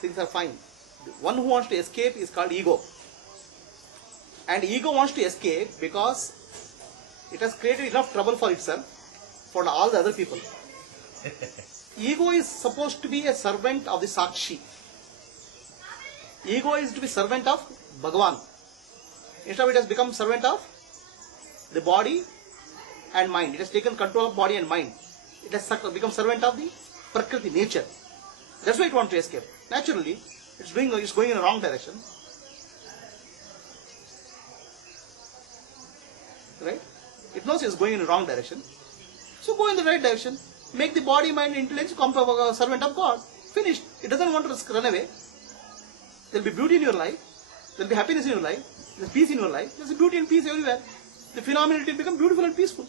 things are fine. The one who wants to escape is called ego. And ego wants to escape because it has created enough trouble for itself, for all the other people. Ego is supposed to be a servant of the Sakshi. Ego is to be servant of Bhagavan. Instead, it has become servant of the body and mind. It has taken control of body and mind. It has become servant of the Prakriti, nature. That's why it wants to escape. Naturally, it's going in a wrong direction. Right? It knows it's going in the wrong direction. So go in the right direction. Make the body, mind, intelligence servant of God. Finished. It doesn't want to run away. There will be beauty in your life. There will be happiness in your life. There is peace in your life. There is beauty and peace everywhere. The phenomenon will become beautiful and peaceful.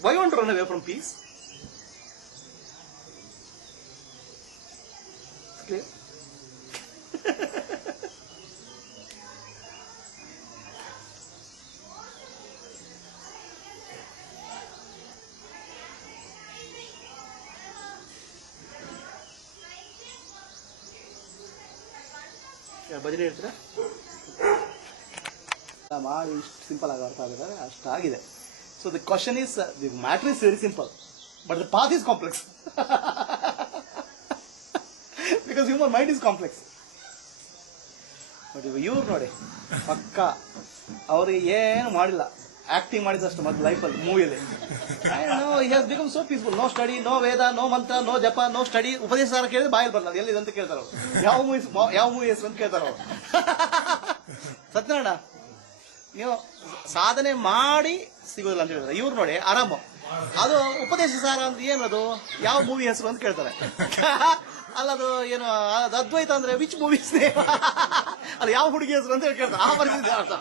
Why you want to run away from peace? Clear? ಭಜನೆ ಹೇಳ್ತೀರಾ? ಮಾಡಿ ಇಷ್ಟು simple ಆಗಿ ಅರ್ಥ ಆಗಿದ್ದಾರೆ, ಅಷ್ಟಾಗಿದೆ. So the question is, the matter is very simple, but the path is complex. Because human mind is complex. But ಇವ್ರು ನೋಡಿ ಪಕ್ಕ ಅವ್ರಿಗೆ ಏನು ಮಾಡಿಲ್ಲ, ಆಕ್ಟಿಂಗ್ ಮಾಡಿದಷ್ಟು ಮತ್ತೆ ಲೈಫಲ್ಲಿ, ಮೂವಿಯಲ್ಲಿ. He has become so peaceful. No study, no Veda, no mantra, no japa, no study. ಉಪದೇಶ ಸಾರ ಕೇಳಿದ್ರೆ ಬಾಯಲ್ಲಿ ಬರಲ್ಲ, ಎಲ್ಲಿದೆ ಅಂತ ಕೇಳ್ತಾರ ಅವ್ರು. ಯಾವ ಮೂವಿ ಹೆಸರು ಅಂತ ಕೇಳ್ತಾರ ಅವ್ರು. ಸತ್ಯನಾರಾಯಣ, ನೀವು ಸಾಧನೆ ಮಾಡಿ ಸಿಗೋದಿಲ್ಲ ಅಂತ ಹೇಳ್ತಾರೆ. ಇವ್ರು ನೋಡಿ ಆರಾಮ. ಅದು ಉಪದೇಶ ಸಾರ ಅಂತ ಏನದು, ಯಾವ ಮೂವಿ ಹೆಸರು ಅಂತ ಕೇಳ್ತಾರೆ. ಅಲ್ಲದು ಏನು, ಅದು ಅದ್ವೈತ ಅಂದ್ರೆ ವಿಚ್ ಮೂವೀಸ್, ಅದು ಯಾವ ಹುಡುಗಿ ಹೆಸರು ಅಂತ ಕೇಳ್ತಾರೆ. ಆ ಪರಿಸ್ಥಿತಿ ಅರ್ಥ.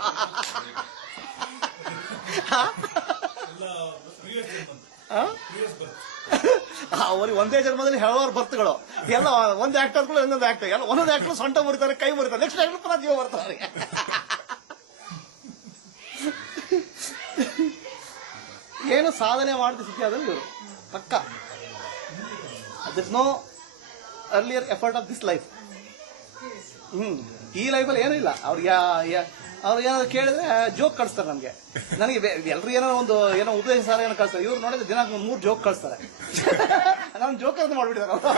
ಅವ್ರಿಗೆ ಒಂದೇ ಜನ್ಮದಲ್ಲಿ ಹಲವಾರು ಬರ್ತುಗಳು ಎಲ್ಲ, ಒಂದು ಆಕ್ಟರ್ಗಳು ಇನ್ನೊಂದು ಆಕ್ಟರ್, ಎಲ್ಲ ಒಂದೊಂದು ಆಕ್ಟರ್ ಸೊಂಟ ಮುರಿತಾರೆ, ಕೈ ಮುರಿತಾರೆ, ನೆಕ್ಸ್ಟ್ ಆಕ್ಟರ್ ಪುನಃ ಜೀವ ಬರ್ತಾರೆ. ಏನು ಸಾಧನೆ ಮಾಡಿದ ಸ್ಥಿತಿ ಆದ್ರೆ ಇವರು ಪಕ್ಕ. This no earlier effort of this life. ಈ ಲೈಫಲ್ಲಿ ಏನೂ ಇಲ್ಲ. ಅವ್ರಿಗೆ ಅವ್ರು ಏನಾದ್ರು ಕೇಳಿದ್ರೆ ಜೋಕ್ ಕಳಿಸ್ತಾರೆ ನಮಗೆ. ನನಗೆ ಎಲ್ರು ಏನೋ ಉಪದೇಶ ಸಾರ ಏನೋ ಕಳಿಸ್ತಾರೆ. ಇವ್ರು ನೋಡಿದ್ರೆ ದಿನ 3 ಜೋಕ್ ಕಳಿಸ್ತಾರೆ. ನಾನು ಜೋಕ್ ಅಂತ ಮಾಡ್ಬಿಟ್ಟಿದ್ದಾರೆ ಅವರು.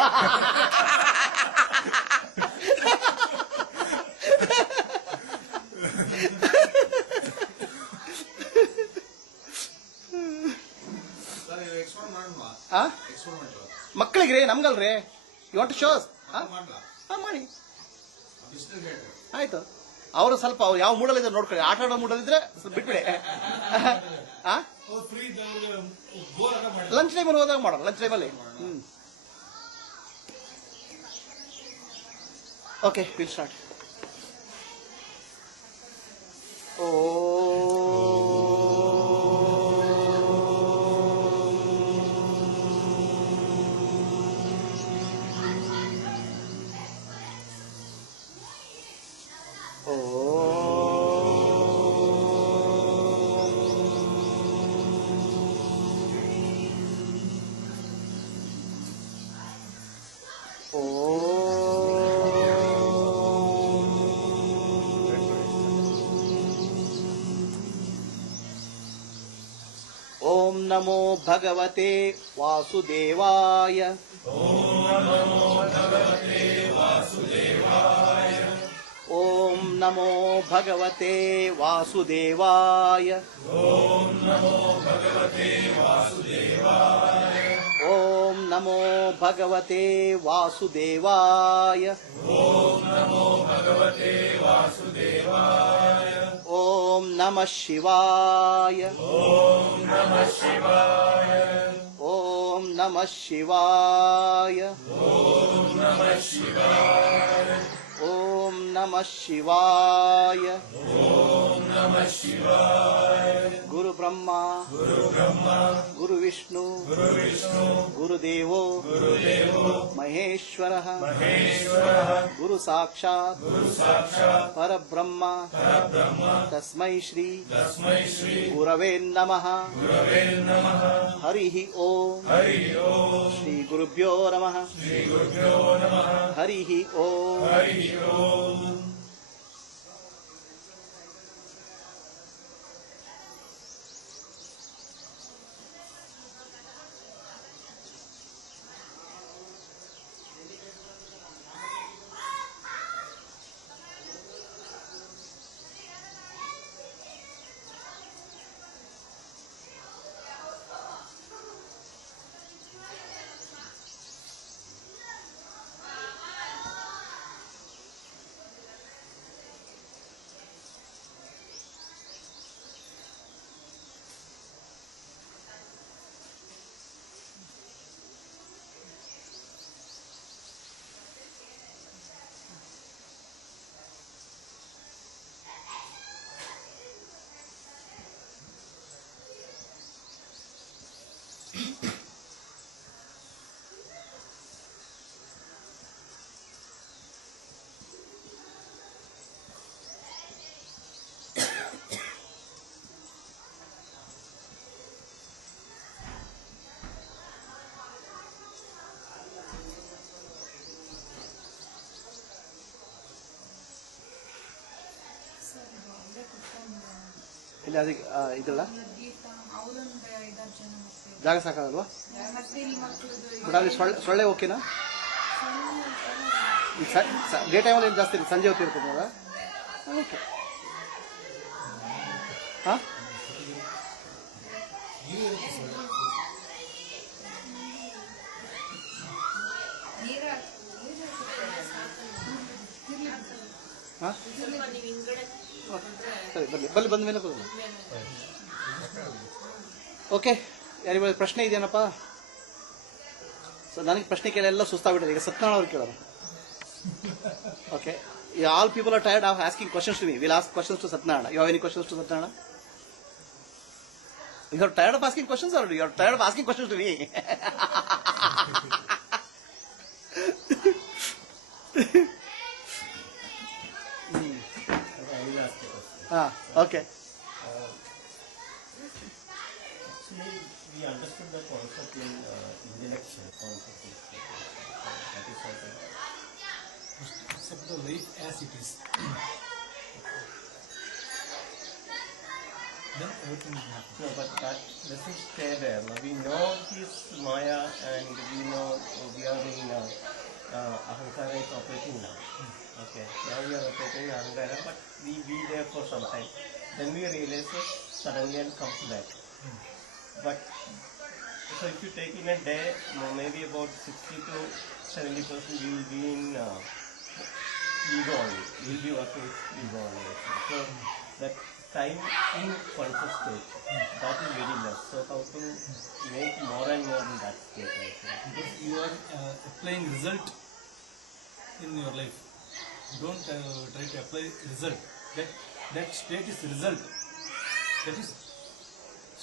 ಮಕ್ಕಳಿಗೆ ರೀ, ನಮ್ಗಲ್ರಿ. ಯು ವಾಂಟ್ ಟು ಶೋಸ್ ಮಾಡಿ ಆಯ್ತು. ಅವರು ಸ್ವಲ್ಪ ಯಾವ ಮೂಡಲ್ಲಿದ್ದಾರೆ ನೋಡ್ಕೊಳ್ಳಿ. ಆಟ ಆಡೋ ಮೂಡಲ್ಲಿದ್ರೆ ಸ್ವಲ್ಪ ಬಿಟ್ಬಿಡಿ. ಲಂಚ್ ಟೈಮಲ್ಲಿ ಹೋದಾಗ ಮಾಡೋಣ. ಲಂಚ್ ಟೈಮಲ್ಲಿ ಓಕೆ, ವಿಲ್ ಸ್ಟಾರ್ಟ್. ಓಂ ನಮೋ ಭಗವತೆ ವಾಸುದೇವಾಯ. ಓಂ ನಮೋ ಭಗವತೆ ವಾಸುದೇವಾಯ. ಓಂ ನಮೋ ಭಗವತೆ ವಾಸುದೇವಾಯ. ಓಂ ನಮೋ ಭಗವತೆ ವಾಸುದೇವಾಯ. ಓಂ ನಮೋ ಭಗವತೆ ವಾಸುದೇವಾಯ. ಓಂ ನಮಃ ಶಿವಾಯ. ಓಂ ನಮಃ ಶಿವಾಯ. ಓಂ ನಮಃ ಶಿವಾಯ. ಓಂ ನಮಃ ಶಿವಾಯ. ಓಂ ನಮಃ ಶಿವಾಯ. ಓಂ Guru Brahma, Guru Vishnu, Guru Devo, Maheshwaraha, Guru Sakshat, Parabrahma, Tasmai Shri, Gurave Namaha, Harihi Om, Shri Gurubhyo Namaha, Harihi Om. ಇಲ್ಲಿ ಅದಕ್ಕೆ ಇದಲ್ಲ ಜಾಗ ಸಾಕಾಗಲ್ವಾ? ಬಟ್ ಅಲ್ಲಿ ಸೊಳ್ಳೆ ಓಕೆನಾ? ಡೇ ಟೈಮಲ್ಲಿ ಏನು ಜಾಸ್ತಿ ಸಂಜೆ ಹೊತ್ತು ಇರ್ತದಲ್ಲ? ಓಕೆ. ಹಾಂ, ಹಾಂ, ಸರಿ, ಬಲ್ಲಿ ಬಂದ ಮೇಲೆ ಕೊಡೋಣ. ಓಕೆ, ಯಾರಿಗೂ ಪ್ರಶ್ನೆ ಇದೆಯೇನಪ್ಪ? ಸೊ ನನಗೆ ಪ್ರಶ್ನೆ ಕೇಳೆಲ್ಲ ಸುಸ್ತಾಗ್ಬಿಟ್ಟಿದೆ. ಈಗ ಸತ್ಯನಾರಾಯಣ ಅವ್ರು ಕೇಳೋಣ. Okay, all people are tired of asking questions to me. Will ask questions to Satyanarayana. You have any questions to Satyanarayana? You are tired of asking questions, or you are tired of asking questions to me? Okay. Actually, we understood the concept in intellectual concept. That is something. Accept the life as it is. Then everything will happen. No, but that doesn't stay there. Now, we know this Maya, and we know we are in Ahankara is operating now. Okay, now we are operating Ahankara, but we be there for some time. Then we realize it suddenly and comes back. But so if you take in a day, maybe about 60 to 70% you will be in ego only. You will be working with ego only. So that time in conscious state, that is very less. So how to make more and more in that state also. Because you are applying result in your life. Don't try to apply result. That state is result. That is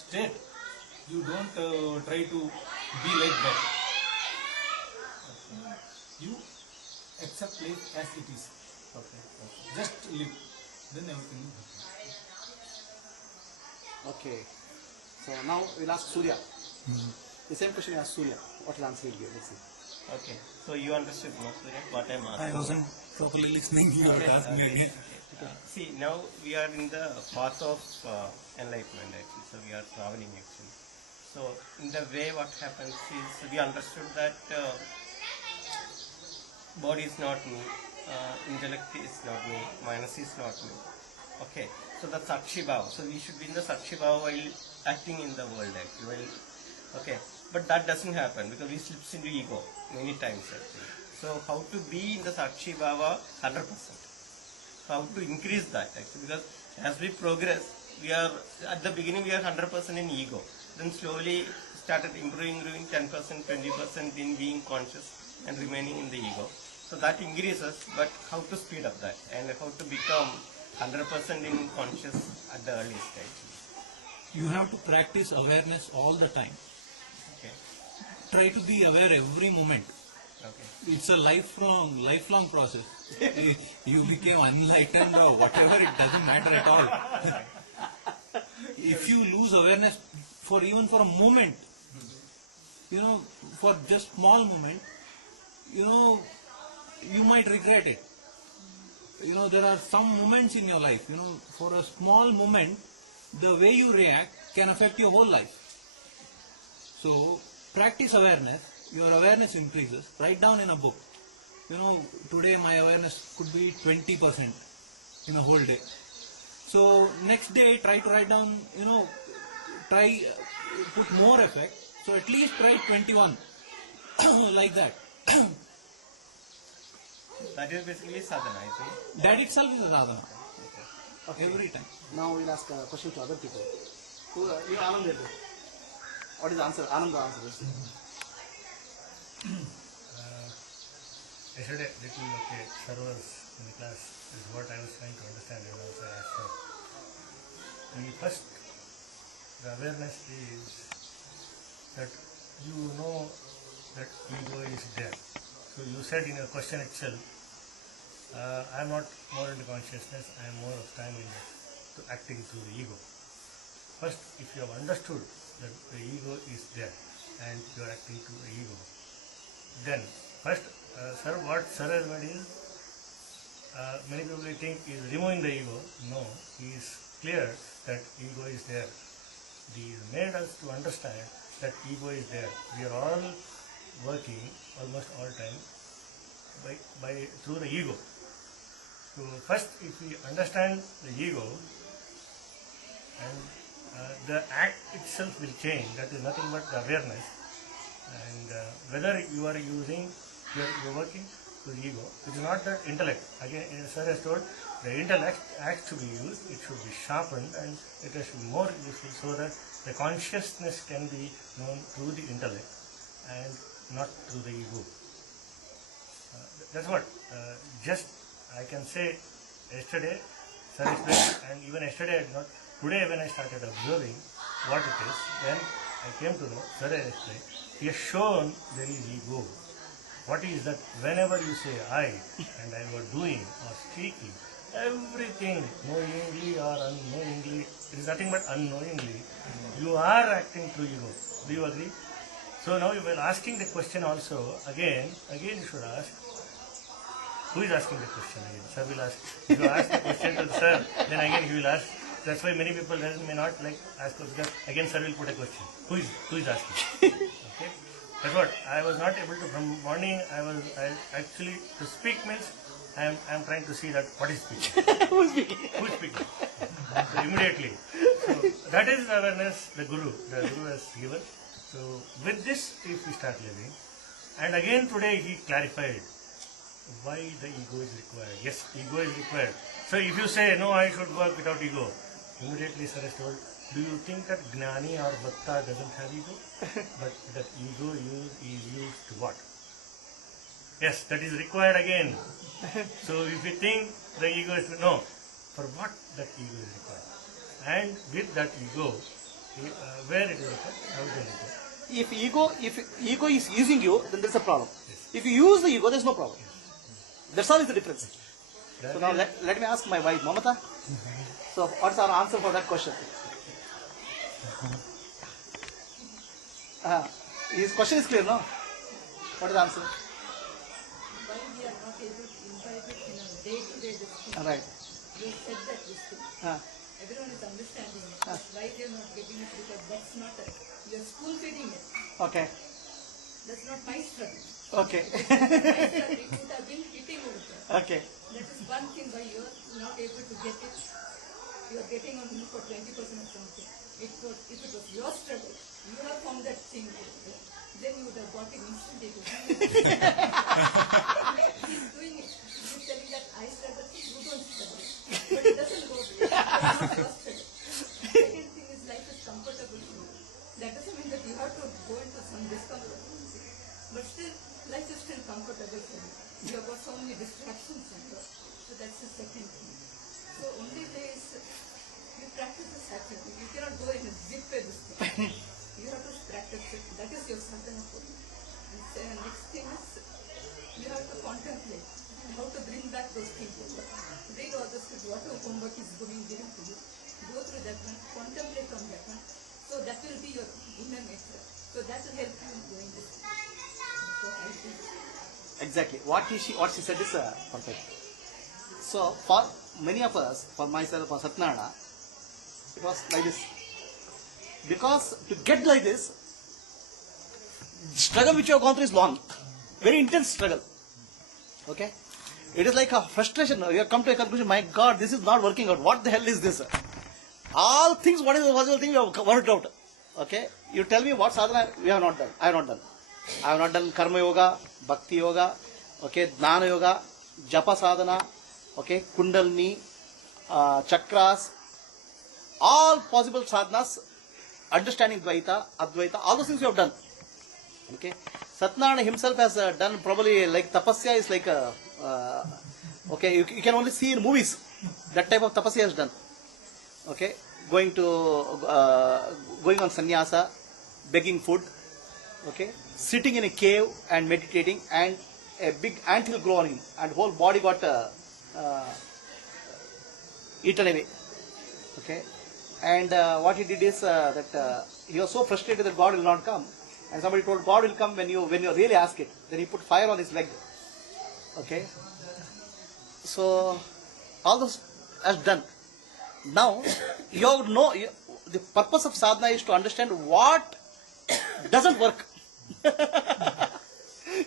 state. You don't try to be like that. You accept life as it is. Okay. Just live. Then everything will happen. Okay. So now we'll ask Surya. The same question you asked Surya. What will answer will be? Let's see. Okay. So you understood, no, Surya, what I'm asking? I wasn't properly listening. You were asking me again. See, now we are in the path of enlightenment actually. So we are traveling actually. So in the way what happens is we understood that body is not me, intellect is not me, minus is not me. Okay, so the Sakshi Bhava. So we should be in the Sakshi Bhava while acting in the world actually. While, okay, but that doesn't happen because we slips into ego many times actually. So how to be in the Sakshi Bhava 100%? How to increase that actually? Because as we progress, we are at the beginning we are 100% in ego. Then slowly started improving 10%, 20% in being conscious and remaining in the ego. So that increases, but how to speed up that and how to become 100% in conscious at the early stage. You have to practice awareness all the time. Okay. Try to be aware every moment. Okay. It's a lifelong process. You became enlightened or whatever, it doesn't matter at all. If you lose awareness for even for a moment, for just small moment, you might regret it. There are some moments in your life, for a small moment, the way you react can affect your whole life. So, practice awareness, your awareness increases. Write down in a book. Today my awareness could be 20% in a whole day. So, next day try to write down, put more effect. So, at least try 21, like that. That is basically sadhana, I think. That itself is a sadhana. Okay. Every time. Now we'll ask a question to other people. You Anand there. What is the answer? Anand the answer is. Yesterday, little servers in the class is what I was trying to understand and also ask for. The awareness is that you know that ego is there. So you said in your question itself, I am not more into consciousness, I am more of time to acting through the ego. First, if you have understood that the ego is there and you are acting through the ego, then first, what Sir has made is, many people think is removing the ego. No, he is clear that ego is there. He made us to understand that ego is there. We are all working almost all time through the ego. So first, if we understand the ego, and the act itself will change. That is nothing but the awareness. And whether you are using, you are working with ego, it is not that intellect. Again, Sir has told, the intellect has to be used, it should be sharpened, and it has to be more useful so that the consciousness can be known through the intellect and not through the ego. That's what, just I can say, yesterday, Sir explained, and even yesterday I did not, today when I started observing what it is, then I came to know, Sir has explained, he has shown there is ego. What is that? Whenever you say I, and I were doing or speaking, everything, knowingly or unknowingly, it is nothing but unknowingly, you are acting through ego. Do you agree? So now you were asking the question also, again you should ask, who is asking the question again? Sir will ask. If you ask the question to the Sir, then again he will ask. That's why many people may not like ask because again Sir will put a question. Who is asking? Okay. That's what I was not able to from morning. I actually to speak means I am trying to see that what is speaking. Who is speaking? Who is speaking? So immediately. So that is the awareness the Guru has given. So with this, if we start living, and again today he clarified why the ego is required. Yes, ego is required. So if you say no, I should work without ego, immediately Sir has told, do you think that Gnani or Bhakta doesn't have ego? But that ego is used to what? Yes, that is required again. So if you think the ego is, no, for what that ego is required? And with that ego, where it is required, how it is required? If ego is using you, then there's a problem. Yes. If you use the ego, there's no problem. That's all is the difference. That So now is- let me ask my wife, Mamata. So what's our answer for that question? His question is clear, no? What is the answer? Why we are not able to imbibe it in a day-to-day discussion. Right. You said that this thing. Everyone is understanding it. But why they are not getting it? Because that's not a, you're spoon feeding it. Okay. That's not my struggle. Okay. My struggle, it would have been hitting over there. Okay. That is one thing why you're not able to get it. You're getting only for 20% of something. If it was your struggle, you have found that thing over there, then you would have got it instantly. He's doing it. He's telling that I struggle, you don't struggle. But it doesn't go there. That's not your struggle. Second thing is life is comfortable for you. That doesn't mean that you have to go into some discomfort. But still, life is still comfortable for you. You have got so many distractions and all. So that's the second thing. So only way is you practice the sadhana. You cannot go in a zip way this thing. You have to practice it. That is your sadhana for you. And next thing is you have to contemplate how to bring back those things. Read all this, whatever homework is given to you. Go through that one, contemplate on that one. So that will be your inner nature. So that will help you in doing this. So I think. Exactly. What she said is perfect. So for many of us, for myself, for Satyanarayana, it was like this. Because to get like this, struggle which you have gone through is long. Very intense struggle. Okay? It is like a frustration. You have come to a conclusion, my God, this is not working out. What the hell is this? All things, what is the possible thing, we have worked out. Okay? You tell me what sadhana we have not done. I have not done. I have not done karma yoga, bhakti yoga, okay, jnana yoga, japa sadhana, okay, kundalini, chakras, all possible sadhanas, understanding Dvaita, Advaita, all those things we have done. Okay, Satyanarayana himself has done probably like tapasya is like a, okay, you can only see in movies. That type of tapasya has done. Okay, going on sannyasa, begging food. Okay, sitting in a cave and meditating, and a big anthill grew on him, and whole body got eaten away. Okay, and what he did is that he was so frustrated that God will not come, and somebody told God will come when you really ask it. Then he put fire on his leg. Okay, so all this has done. Now you know the purpose of sadhana is to understand what doesn't work.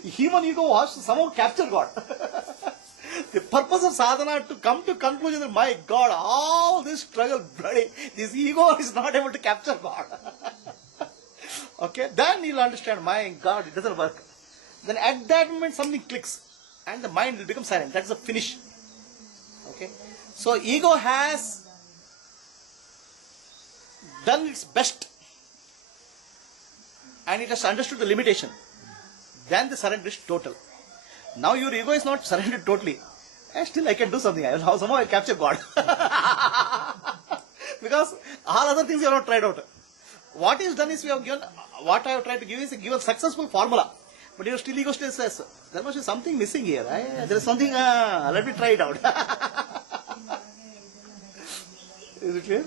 Human ego wants to somehow capture God. The purpose of sadhana to come to conclusion that my God, all this struggle, bloody, this ego is not able to capture God. Okay, then you'll understand, my God, it doesn't work. Then at that moment something clicks and the mind will become silent. That's the finish. Okay, so ego has done its best and it has understood the limitation. Then the surrender is total. Now your ego is not surrendered totally. And still I can do something. Somehow I'll capture God. Because all other things you have not tried out. What is done is we have given, what I have tried to give is give a successful formula. But your still ego still says, there must be something missing here. There is something, let me try it out. Is it clear?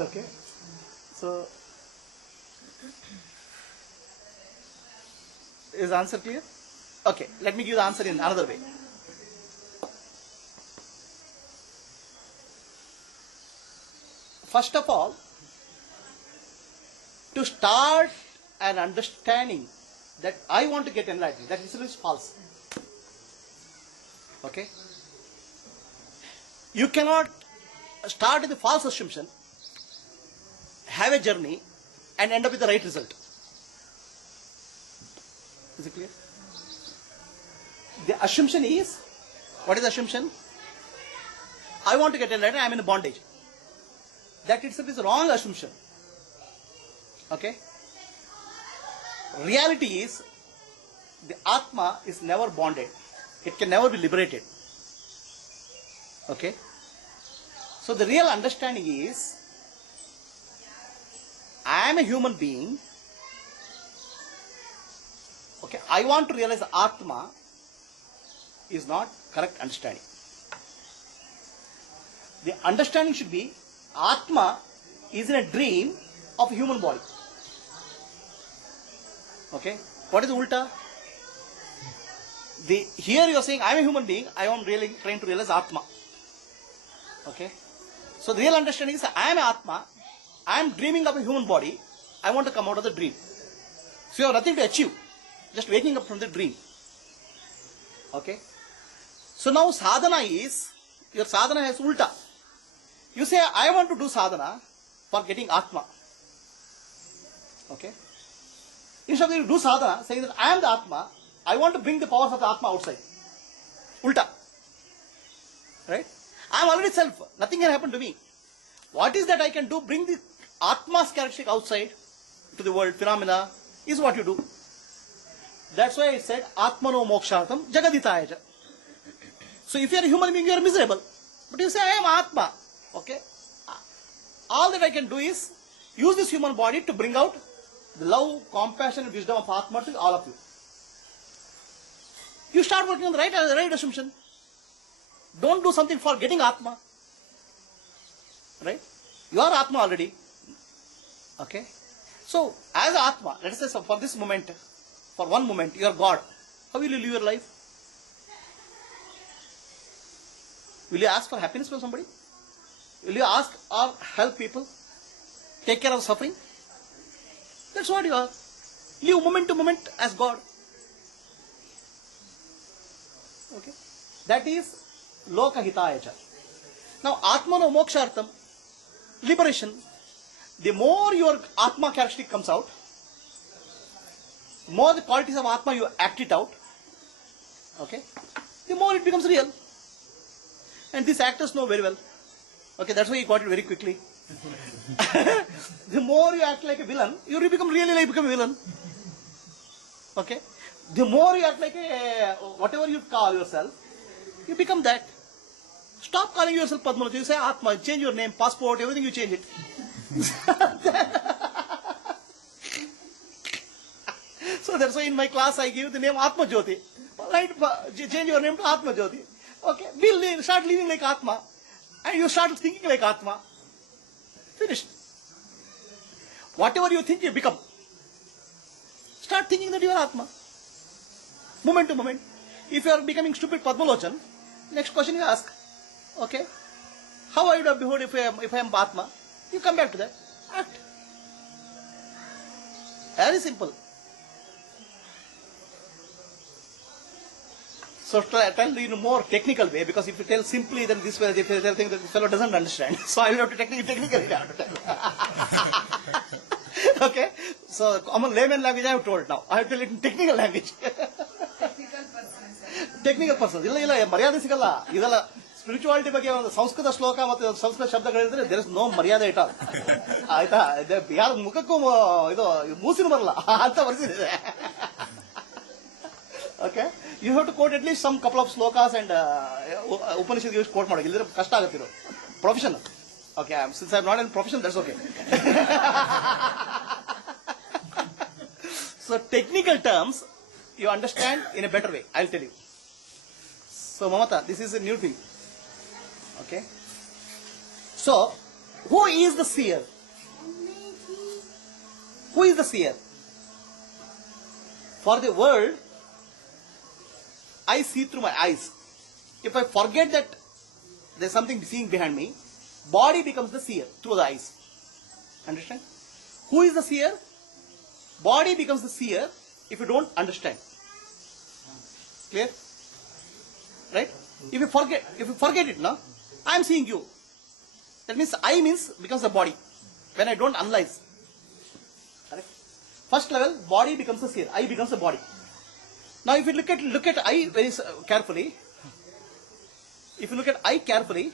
Okay. So, is the answer clear? Okay, let me give the answer in another way. First of all, to start an understanding that I want to get enlightened, that itself is false. Okay? You cannot start with a false assumption, have a journey, and end up with the right result. Is it clear? The assumption is, what is the assumption? I want to get enlightened, I am in a bondage. That itself is a wrong assumption. Okay? Reality is, the Atma is never bonded. It can never be liberated. Okay? So the real understanding is, I am a human being. Okay, I want to realize Atma is not correct understanding. The understanding should be Atma is in a dream of a human body. Okay, what is Ulta? Here you are saying I am a human being, I am really trying to realize Atma. Okay, so the real understanding is I am an Atma, I am dreaming of a human body, I want to come out of the dream. So you have nothing to achieve, just waking up from the dream. Okay, so now sadhana is, your sadhana has ulta. You say I want to do sadhana for getting Atma. Okay, instead of you do sadhana saying that I am the Atma, I want to bring the powers of the Atma outside. Ulta. Right? I am already self. Nothing can happen to me. What is that I can do? Bring the Atma's characteristic outside to the world, phenomena, is what you do. That's why it said, Atmano mokshartam jagaditayaja. So if you are a human being, you are miserable. But you say, I am Atma. Okay? All that I can do is use this human body to bring out the love, compassion, and wisdom of Atma to all of you. You start working on the right assumption. Don't do something for getting Atma. Right? You are Atma already. Okay? So, as Atma, let us say so for this moment, for one moment, you are God. How will you live your life? Will you ask for happiness from somebody? Will you ask or help people? Take care of suffering? That's what you are. Live moment to moment as God. Okay? That is Lokahitayacha. Now, Atmano Mokshartham, liberation. The more your Atma characteristic comes out, the more the qualities of Atma you act it out, okay, the more it becomes real. And these actors know very well. Okay, that's why he got it very quickly. The more you act like a villain, you become a villain. Okay? The more you act like a, whatever you call yourself, you become that. Stop calling yourself Padmalocha. You say Atma, change your name, passport, everything you change it. So that's why in my class I give the name Atma Jyoti. Right? Change your name to Atma Jyoti. Okay? Start living like Atma. And you start thinking like Atma. Finished. Whatever you think, you become. Start thinking that you are Atma. Moment to moment. If you are becoming stupid Padmalochan, next question you ask, okay, how I would have behaved if I am Atma? You come back to that. Act. Very simple. So tell in a more technical way, because if you tell simply, then this way, they'll think that this fellow doesn't understand. So I will have to technically have to tell. Okay? So common layman language I have told now. I have to tell it in technical language. Technical persons. ಇಲ್ಲ ಮರ್ಯಾದೆ ಸಿಗಲ್ಲ ಇದೆಲ್ಲ spirituality ಬಗ್ಗೆ ಒಂದು ಸಂಸ್ಕೃತ ಶ್ಲೋಕ ಮತ್ತು ಸಂಸ್ಕೃತ ಶಬ್ದಗಳಿದ್ರೆ there is no maryade it all ಆಯ್ತಾ ಯಾರ ಮುಖಕ್ಕೂ ಇದು ಮೂಸಿನ ಬರಲ್ಲ ಅಂತ ಬರ್ಸಿದೆ okay you have to quote at least some couple of shlokas and Upanishad use quote ಮಾಡೋದು ಇಲ್ಲದ್ರೆ ಕಷ್ಟ ಆಗತ್ತಿರೋ profession okay since I am not in profession that's okay so technical terms you understand in a better way. I'll tell you. So, Mamata, this is a new thing. Okay? So, who is the seer? Who is the seer? For the world, I see through my eyes. If I forget that there's something seeing behind me, body becomes the seer through the eyes. Understand? Who is the seer? Body becomes the seer if you don't understand. Clear? Right? If you forget it now, I am seeing you. That means I becomes the body. When I don't analyze. Correct? First level, body becomes the seer. I becomes the body. Now if you look at I very carefully, if you look at I carefully,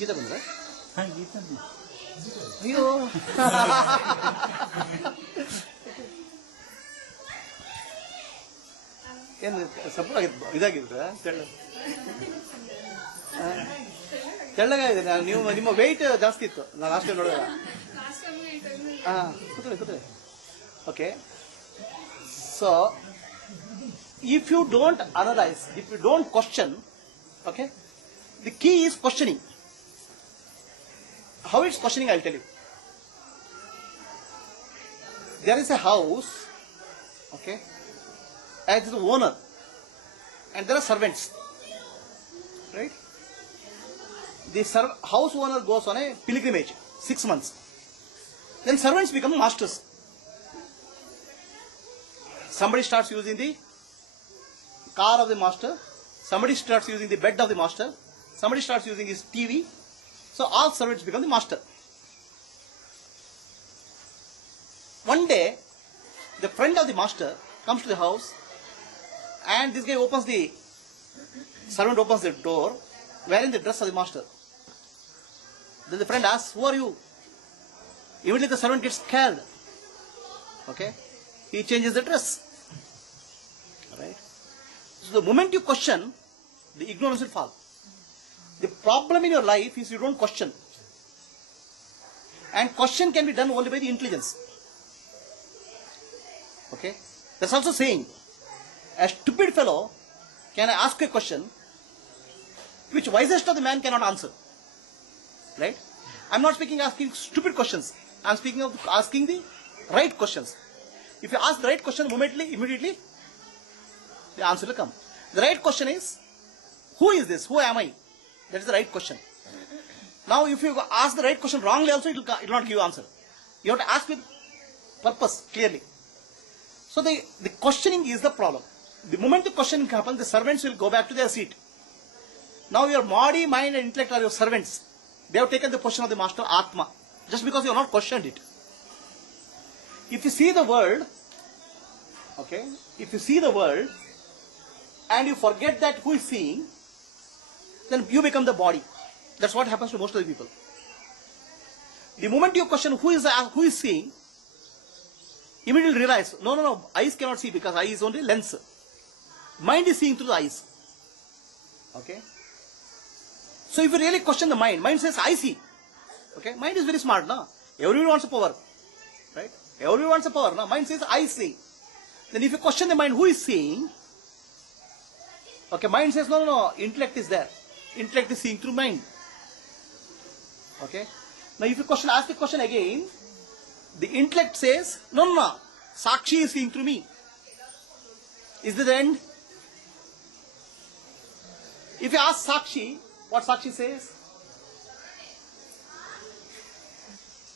Geetha ಬಂದ್ರೆ ಅಯ್ಯೋ ಏನು ಸಪೂರಾಗಿತ್ತು ಇದಾಗಿದ್ರೆ ತೆಳ್ಳಗಾಗಿದೆ ನೀವು ನಿಮ್ಮ weight ಜಾಸ್ತಿ ಇತ್ತು ನಾನು last time ನೋಡಿದಾಗ ಕೂತ್ಕೊಳ್ಳಿ okay so if you don't analyze, if you don't question, okay, the key is questioning. How it's questioning, I'll tell you. There is a house, okay, as the owner, and there are servants, right? The house owner goes on a pilgrimage, 6 months. Then servants become masters. Somebody starts using the car of the master, somebody starts using the bed of the master, somebody starts using his TV, so all servants become the master. One day, the friend of the master comes to the house And this guy servant opens the door, wearing the dress of the master. Then the friend asks, who are you? Immediately the servant gets scared. Okay? He changes the dress. Alright? So the moment you question, the ignorance will fall. The problem in your life is you don't question. And question can be done only by the intelligence. Okay? That's also saying, a stupid fellow can ask a question which wisest of the man cannot answer. Right? I'm not asking stupid questions. I'm speaking of asking the right questions. If you ask the right question immediately, the answer will come. The right question is, who is this? Who am I? That is the right question. Now, if you ask the right question wrongly also, it will not give you answer. You have to ask with purpose, clearly. So the questioning is the problem. The moment the questioning happens, the servants will go back to their seat. Now your body, mind and intellect are your servants. They have taken the position of the master, Atma. Just because you have not questioned it. If you see the world, okay, if you see the world and you forget that who is seeing, then you become the body. That's what happens to most of the people. The moment you question who is seeing, immediately realize, no, eyes cannot see because eye is only lens. Mind is seeing through the eyes. Okay? So if you really question the mind says, I see. Okay? Mind is very smart, no? Everyone wants a power. Right? Everyone wants a power, no? Mind says, I see. Then if you question the mind, who is seeing? Okay, mind says, no, intellect is there. Intellect is seeing through mind. Okay? Now if you ask the question again, the intellect says, no, Sakshi is seeing through me. Is this the end? If you ask Sakshi, what Sakshi says?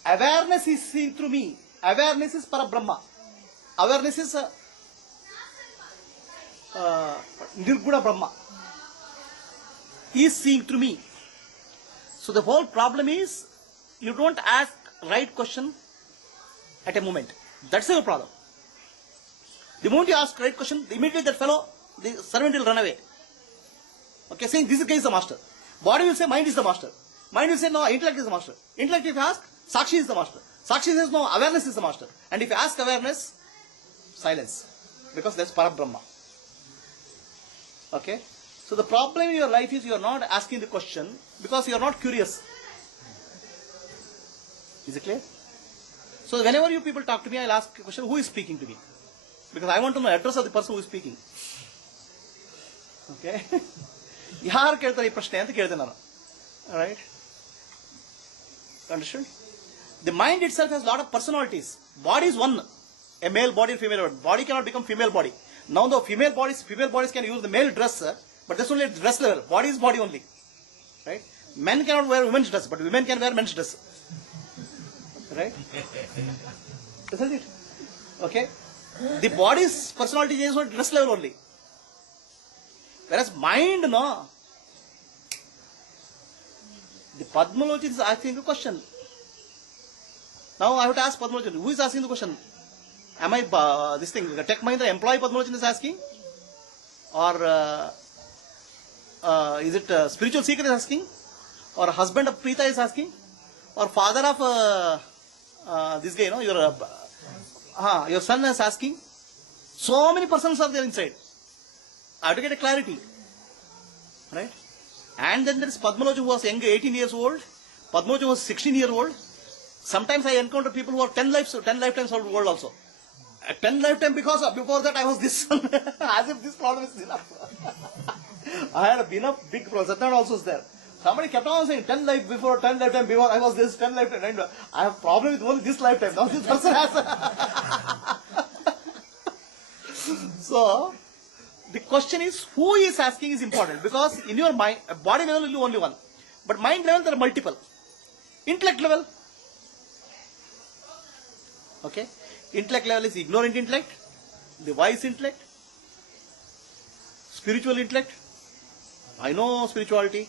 Awareness is seeing through me. Awareness is Parabrahma. Awareness is Nirguna Brahma. He is seeing through me. So the whole problem is, you don't ask right question at a moment. That's your problem. The moment you ask right question, immediately that fellow, the servant will run away. Okay, saying this guy is the master. Body will say mind is the master. Mind will say no, intellect is the master. Intellect, if you ask, Sakshi is the master. Sakshi says no, awareness is the master. And if you ask awareness, silence. Because that's Parabrahma. Okay? So the problem in your life is you are not asking the question because you are not curious. Is it clear? So whenever you people talk to me, I'll ask a question, who is speaking to me? Because I want to know the address of the person who is speaking. Okay? ಯಾರು ಕೇಳ್ತಾರೆ ಈ ಪ್ರಶ್ನೆ ಅಂತ ಕೇಳ್ತೇನೆ ನಾನು. Alright? Understood? The mind itself has a lot of personalities. Body is one. A male body and female body. Body cannot become female body. Now the female bodies can use the male dress, but that's only at dress level. Body is body only. Right? Men cannot wear women's dress, but women can wear men's dress. Right? Isn't it? Okay? The body's personality is on dress level only. Whereas mind, no. The Padmalochi is asking the question. Now I have to ask Padmalochi, who is asking the question? Am I, this thing, Tech Mahindra employee Padmalochi is asking? Or is it spiritual seeker is asking? Or husband of Preeta is asking? Or father of this guy, your son is asking? So many persons are there inside. I have to get a clarity. Right? And then there is Padmalochi who was young, 18 years old. Padmalochi was 16 years old. Sometimes I encounter people who are 10 lifetimes old also. At 10 lifetime because before that I was this one. As if this problem is enough. I had enough big problem. Sadhana also is there. Somebody kept on saying 10 life before, 10 lifetime before, I was this, 10 lifetime. And I have problem with only this lifetime. Now this person has. So, the question is, who is asking is important because in your mind, body level will be only one. But mind level, there are multiple. Intellect level. Okay? Intellect level is ignorant intellect, the wise intellect, spiritual intellect. I know spirituality.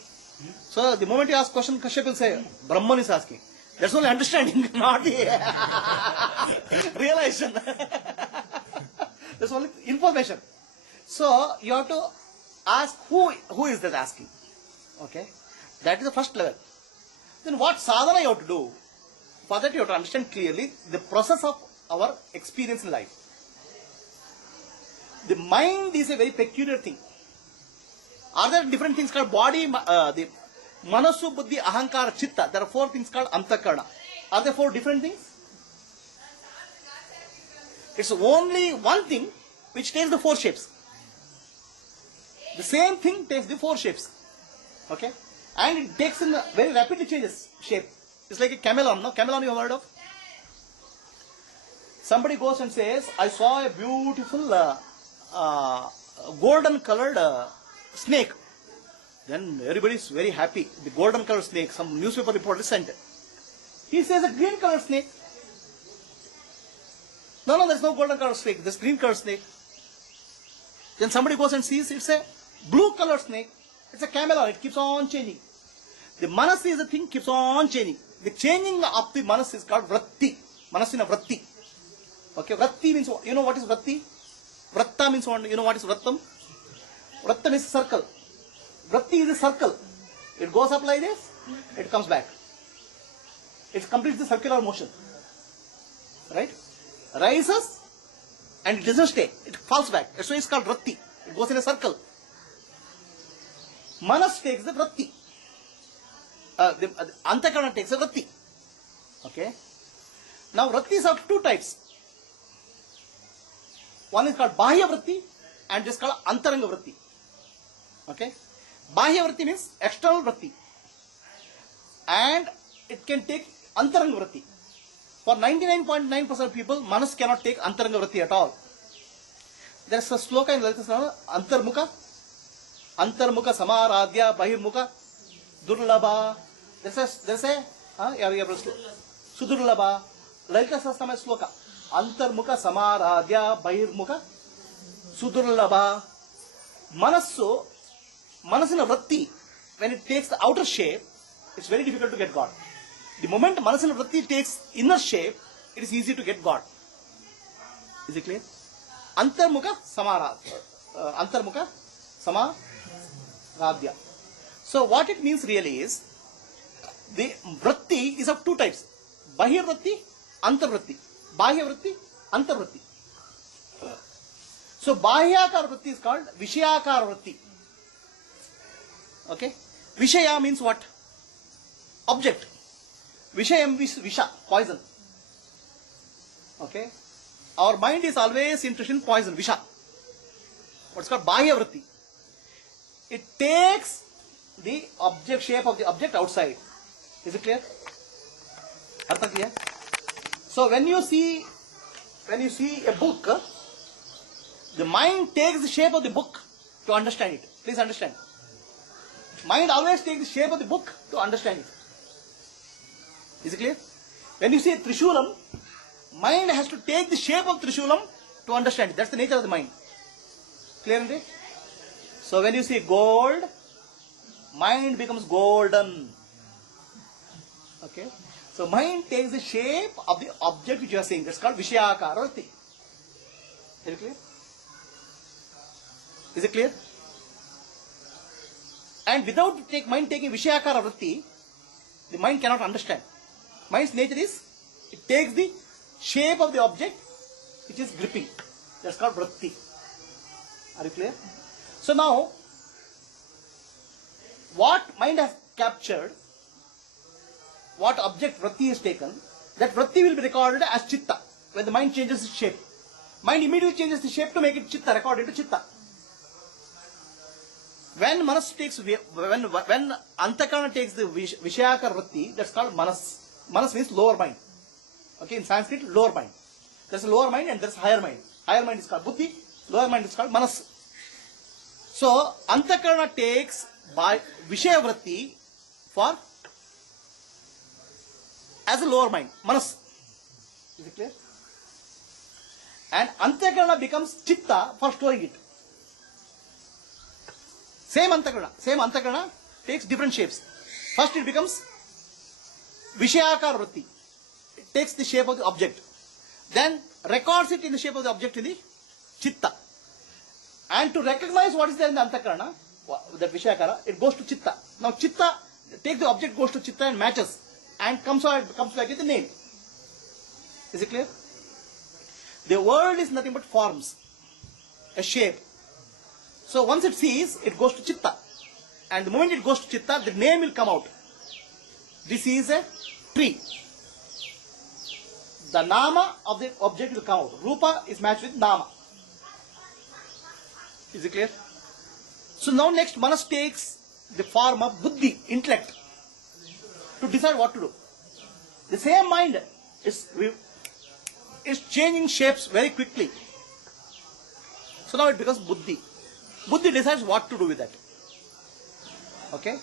So, the moment you ask question, Kashyap will say, Brahman is asking. That's only understanding, not the realization. That's only information. So you have to ask who is that asking. Okay, that is the first level. Then what sadhana you have to do? For that you have to understand clearly the process of our experience in life. The mind is a very peculiar thing. Are there different things called body, the manasu, buddhi, ahankara, chitta? There are 4 things called antakarna. Are there 4 different things? It's only one thing which takes the 4 shapes. The same thing takes the 4 shapes. Okay? And it takes in very rapidly changes shape. It's like a chameleon, no? Chameleon you have heard of? Somebody goes and says, I saw a beautiful golden colored snake. Then everybody is very happy. The golden colored snake, some newspaper reporter sent it. He says a green colored snake. No, there's no golden colored snake. There's green colored snake. Then somebody goes and sees it's a blue colored snake. It's a chameleon. It keeps on changing. The manas is a thing, keeps on changing. The changing of the manas is called vritti. Manasina vritti. Okay, vritti means, you know what is vritti? Vratta means, you know what is vrattam? Vrattam is circle. Vritti is a circle. It goes up like this, it comes back. It completes the circular motion. Right? Rises and it doesn't stay. It falls back. So it's called vritti. It goes in a circle. Manas takes the vritti. The antakarna takes a vritti. Okay? Now vrittis are 2 types. One is called bahya vritti and this is called antaranga vritti. Okay? Bahya vritti means external vritti. And it can take antaranga vritti. For 99.9% of people, manas cannot take antaranga vritti at all. There is a sloka in Lalita Sahasranama, antarmukha, antarmukha samaradhya bahirmukha durlabha. There's a sudurlabha. Lalita Sahasranama sloka. Antarmukha samaradhya bahirmukha sudurlabha. Manasina vritti, when it takes the outer shape, it's very difficult to get God. The moment manasina vritti takes inner shape, it is easy to get God. Is it clear? Antarmukha samaradhya. So what it means really is, the vritti is of 2 types. Bahir vritti, antar vritti. Bahya vritti, antar vritti. So bahyakar vritti is called vishayakar vritti. Okay? Vishaya means what? Object. Vishayam means visha, poison. Okay? Our mind is always interested in poison, visha. What's called bahya vritti. It takes the object shape of the object outside. Is it clear? Artha clear? So when you see a book, the mind takes the shape of the book to understand it. Please understand. Mind always takes the shape of the book to understand it. Is it clear? When you see Trishulam, mind has to take the shape of Trishulam to understand it. That's the nature of the mind. Clear, isn't it? So when you see gold, mind becomes golden. Okay? So mind takes the shape of the object which you are seeing. That's called Vishayakara vritti. Is it clear? Is it clear? And without mind taking Vishayakara vritti, the mind cannot understand. Mind's nature is, it takes the shape of the object which is gripping. That's called vritti. Are you clear? So now, what mind has captured, what object vritti has taken, that vritti will be recorded as chitta when the mind changes its shape. Mind immediately changes the shape to make it chitta, recorded into chitta. When manas takes, when antakarna takes the vishayakar vritti, that's called manas. Manas means lower mind. Okay, in Sanskrit, lower mind. There's a lower mind and there's a higher mind. Higher mind is called buddhi, lower mind is called manas. So, antakarna takes by vishaya vritti for as a lower mind, manas. Is it clear? And antakarna becomes chitta for storing it. Same antakarna takes different shapes. First it becomes vishayakar vritti. It takes the shape of the object. Then records it in the shape of the object in the chitta. And to recognize what is there in the Antakarana, that Vishayakara, it goes to Chitta. Now Chitta, take the object, goes to Chitta and matches, and comes back with the name. Is it clear? The world is nothing but forms, a shape. So once it sees, it goes to Chitta. And the moment it goes to Chitta, the name will come out. This is a tree. The Nama of the object will come out. Rupa is matched with Nama. Is it clear? So now next Manas takes the form of Buddhi, intellect, to decide what to do. The same mind is changing shapes very quickly. So now it becomes Buddhi. Buddhi decides what to do with that. Okay?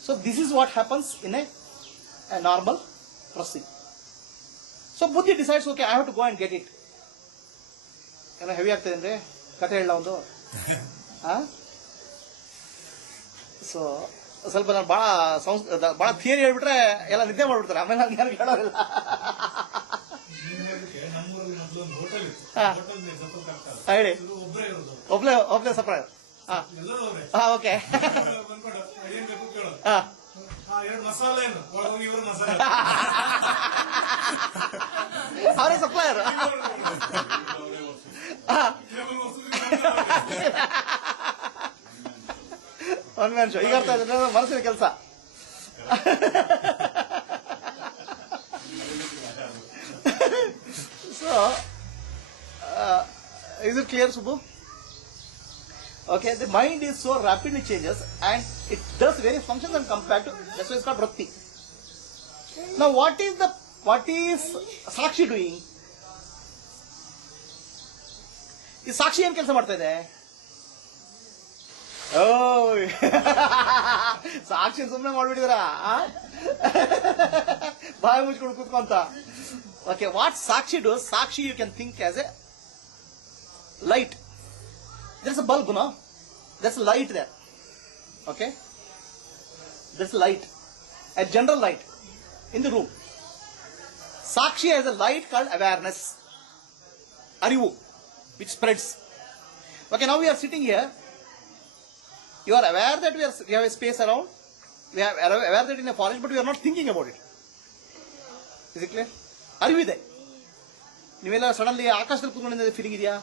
So this is what happens in a normal process. So Buddhi decides, okay, I have to go and get it. Heavy ಆಗ್ತದೆ ಅಂದ್ರೆ ಕಥೆ ಹೇಳ ಒಂದು. So ಸ್ವಲ್ಪ ನಾನು ಭಾಳ theory ಹೇಳ್ಬಿಟ್ರೆ ಎಲ್ಲ ನಿದ್ದೆ ಮಾಡ್ಬಿಡ್ತಾರೆ, ಆಮೇಲೆ ನಾನು ಯಾರು ಹೇಳೋರಿಲ್ಲ. ಹೇಳಿ, ಒಬ್ಳೆ ಸಪ್ರೈಸ್. ಓಕೆ. ಅವರೇ ಸಪ್ಲೈಯರ್. One man show. ಈಗ ಅರ್ಥ ಆಯ್ತು ಮನಸ್ಸಿನ ಕೆಲಸ. So is it clear, Subbu? Okay, the mind is so rapidly changes and it does various functions and comes back to, that's why it's called Vritti. Now what is Sakshi doing? ಈ ಸಾಕ್ಷಿ ಏನ್ ಕೆಲಸ ಮಾಡ್ತಾ ಇದೆ? ಸಾಕ್ಷಿ ಸುಮ್ಮನೆ ಮಾಡ್ಬಿಟ್ಟಿದ್ರ, ಬಾಯಿ ಮುಚ್ಕೊಂಡು ಕೂತ್ಕೊಂತ. Okay, what Sakshi does, Sakshi you can think as a light. There's a bulb, no? There's a light there. Okay? There's a light. A general light in the room. Sakshi has a light called awareness. Arivu, which spreads. Okay, now we are sitting here. You are aware that we have a space around. We are aware that in a forest, but we are not thinking about it. Is it clear? ಅರಿವಿದೆ. ನೀವೆಲ್ಲ suddenly ಆಕಾಶದಲ್ಲಿ ಕೂತ್ಕೊಂಡಿದ್ದ feeling ಇದೆಯಾ?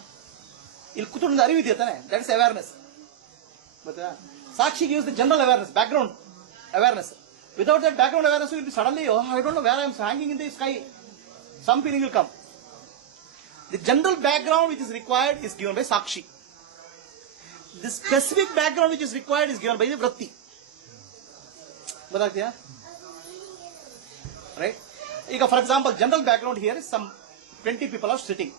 ಇಲ್ಲಿ ಕೂತ್ಕೊಂಡಿದ್ದ ಅರಿವಿದೆಯಾ ತಾನೆ? That is awareness. ಗೊತ್ತಾ? ಸಾಕ್ಷಿ gives the general awareness, background awareness. Without that background awareness, you will be suddenly, oh, I don't know where I am hanging in the sky. Some feeling will come. The general background which is required is given by Sakshi. The specific background which is required is given by the Vritti. ಗೊತ್ತಾಗ್ತೀಯಾ? Right? ಈಗ for example, general background here is some 20 people are sitting.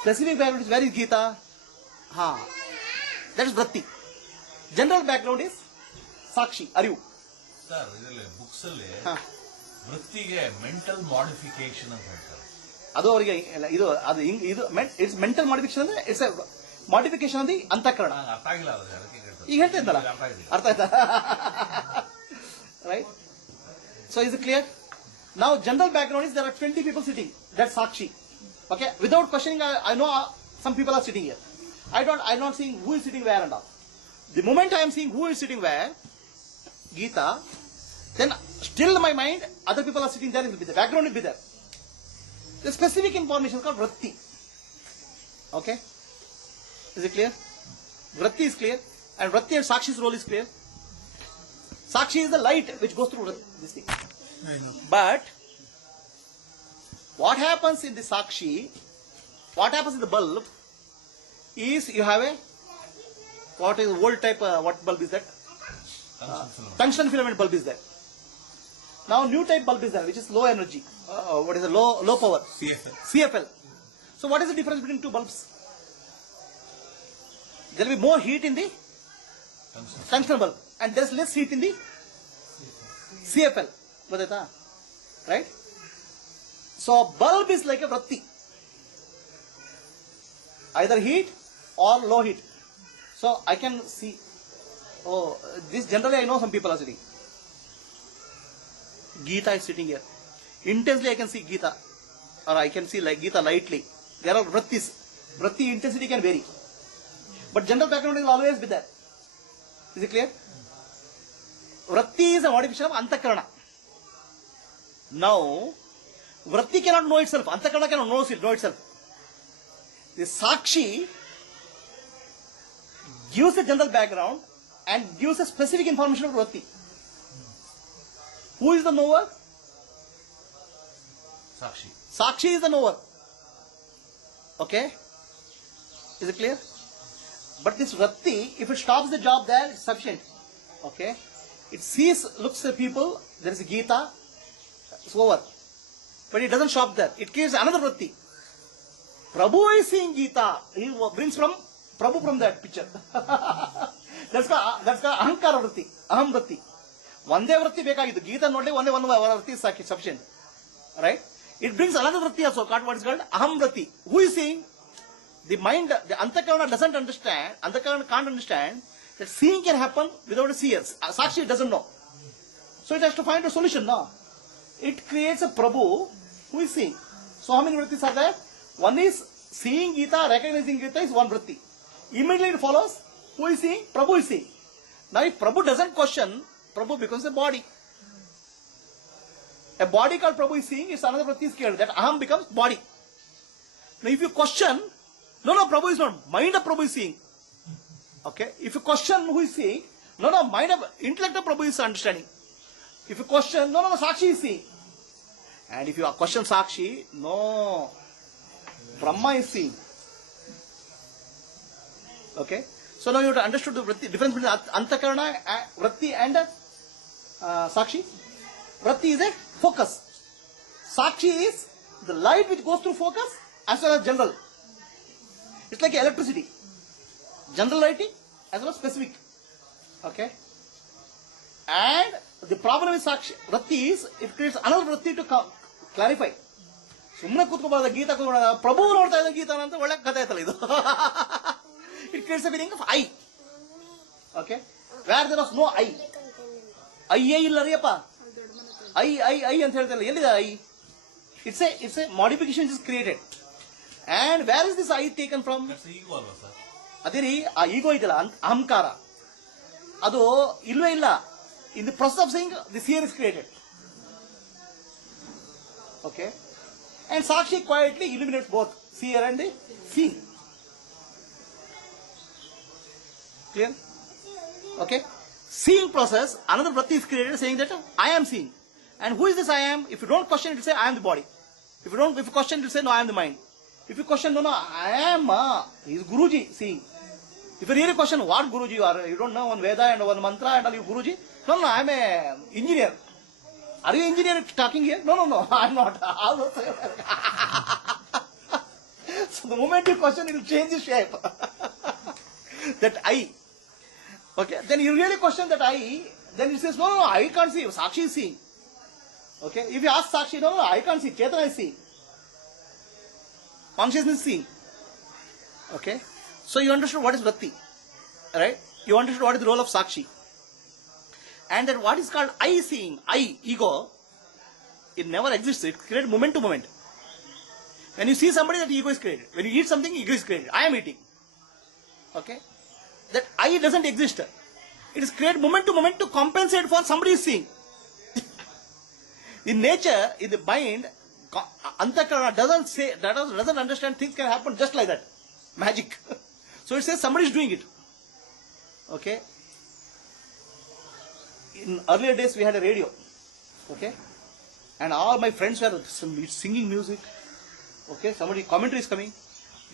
Specific background is, where is Gita? That is Vritti. General background is Sakshi, Arivu. Sir, ಇದರಲ್ಲಿ books ಅಲ್ಲಿ ವೃತ್ತಿಗೆ mental modification ಅಂತ ಹೇಳ್ತಾರೆ. ಅದು ಅವರಿಗೆ ಇದು it's mental modification ಅಂದ್ರೆ it's modification ಅಂದ್ರೆ ಅಂತಃಕರಣ. ಅರ್ಥ ಆಗಿಲ್ಲ, ಅದಕ್ಕೆ ಕೇಳ್ತಾರೆ. ಈಗ ಹೇಳ್ತಾ ಇದ್ದಲ್ಲ, ಅರ್ಥ ಆಯ್ತಾ? Right. So is clear? Now general background is there are 20 people sitting. That's Sakshi. Okay? Without questioning, I know some people are sitting here. I'm not seeing who is sitting where and all. The moment I am seeing who is sitting where, Gita, then still my mind, other people are sitting there, it will be the background will be there. The specific information is called Vritti. Okay? Is it clear? Vritti is clear. And Vritti and Sakshi's role is clear. Sakshi is the light which goes through this thing. But what happens in the Sakshi, what happens in the bulb is you have a, what is old type, what bulb is that? Tungsten filament bulb is there. Now new type bulb is there, which is low energy. What is the low power? CFL. So what is the difference between two bulbs? There will be more heat in the tungsten bulb and there is less heat in the CFL. Right? So bulb is like a Vritti. Either heat or low heat. So I can see, oh, this generally I know some people are sitting. Gita is sitting here. Intensely I can see Gita. Or I can see like Gita lightly. There are Vrithis. Vritti intensity can vary. But general background will always be there. Is it clear? Vritti is a modification of Antakarana. Now, Vritti cannot know itself. Antakarana cannot know itself. The Sakshi gives a general background and gives a specific information of Vritti. Who is the knower? Sakshi. Sakshi is the knower. Okay? Is it clear? But this Vritti, if it stops the job there, it's sufficient. Okay? It sees, looks at people, there is a Gita, it's over. But it doesn't stop there. It gives another Vritti. Prabhu is seeing Gita. He brings from Prabhu from that picture. that's called Ahankara Vritti. Aham Vritti. One day Vritti bekagidu. Gita nodli one day one Vritti is sufficient. Right? It brings another Vritti also, what is called Aham Vritti. Who is seeing? The mind, the Antakarana doesn't understand, Antakarana can't understand that seeing can happen without a seer. Sakshi doesn't know. So it has to find a solution now. It creates a Prabhu who is seeing. So how many Vrittis are there? One is seeing Gita, recognizing Gita is one Vritti. Immediately it follows, who is seeing? Prabhu is seeing. Now if Prabhu doesn't question, Prabhu becomes a body. A body called Prabhu is seeing is another Vritti is created. That Aham becomes body. Now if you question, no, Prabhu is not. Mind of Prabhu is seeing. Okay? If you question who is seeing, no, mind of, intellect of Prabhu is understanding. If you question, no, Sakshi is seeing. And if you question Sakshi, no, Brahma is seeing. Okay? So now you have understood the difference between Antakarana, Vritti and Sakshi. Vritti is a focus. Sakshi is the light which goes through focus as well as general. It's like electricity. General lighting as well as specific. Okay? And the problem with Sakshi, Vritti is, it creates another Vritti to clarify. Sumna kutkobarada Gita kutkobarada Prabhu ನೋಡ್ತಾ ಇದ್ದ ಗೀತಾ ಅಂತ ಒಳ್ಳೆ ಕಥೆ ಆಯ್ತಲ್ಲ ಇದು. It creates a feeling of I. Okay? Where there was no I. I ಇಲ್ಲ ರೀಪ್ಪ. I ಅಂತ ಹೇಳ್ತಲ್ಲ ಎಲ್ಲಿದೆ I? It's a modification is created. And where is this I taken from? That's the ego alva, sir. ಅದೇ ರೀ ಆ ಈಗೋ ಇದೆಯಲ್ಲ ಅಹಂಕಾರ ಅದು ಇಲ್ವೇ ಇಲ್ಲ. In the process of saying, the seer is created. Okay? And Sakshi quietly illuminates both seer and the seeing. Clear? Okay? Seeing process, another Vritti is created saying that I am seeing. And who is this I am? If you don't question it, it will say I am the body. If you question it, it will say no, I am the mind. If you question, no, I am, he is Guruji seeing. If you really question what Guruji you are, you don't know one Veda and one mantra and all you Guruji. No, I am an engineer. Are you engineer talking here? No, I am not. So the moment you question, it will change the shape. That I. Okay, then you really question that I, then it says, no, I can't see. Sakshi is seeing. Okay, if you ask Sakshi, no, I can't see. Chetana is seeing. Consciousness seeing. Okay, so you understood what is Vritti. Right? You understood what is the role of Sakshi. And that what is called I seeing, I, ego, it never exists. It's created moment to moment. When you see somebody, that ego is created. When you eat something, ego is created. I am eating. Okay? That I doesn't exist. It is created moment to moment to compensate for somebody is seeing. In nature, in the mind, Antakarana doesn't understand things can happen just like that. Magic. So it says somebody is doing it. Okay? In earlier days we had a radio. Okay? And all my friends were singing music. Okay? Somebody, commentary is coming.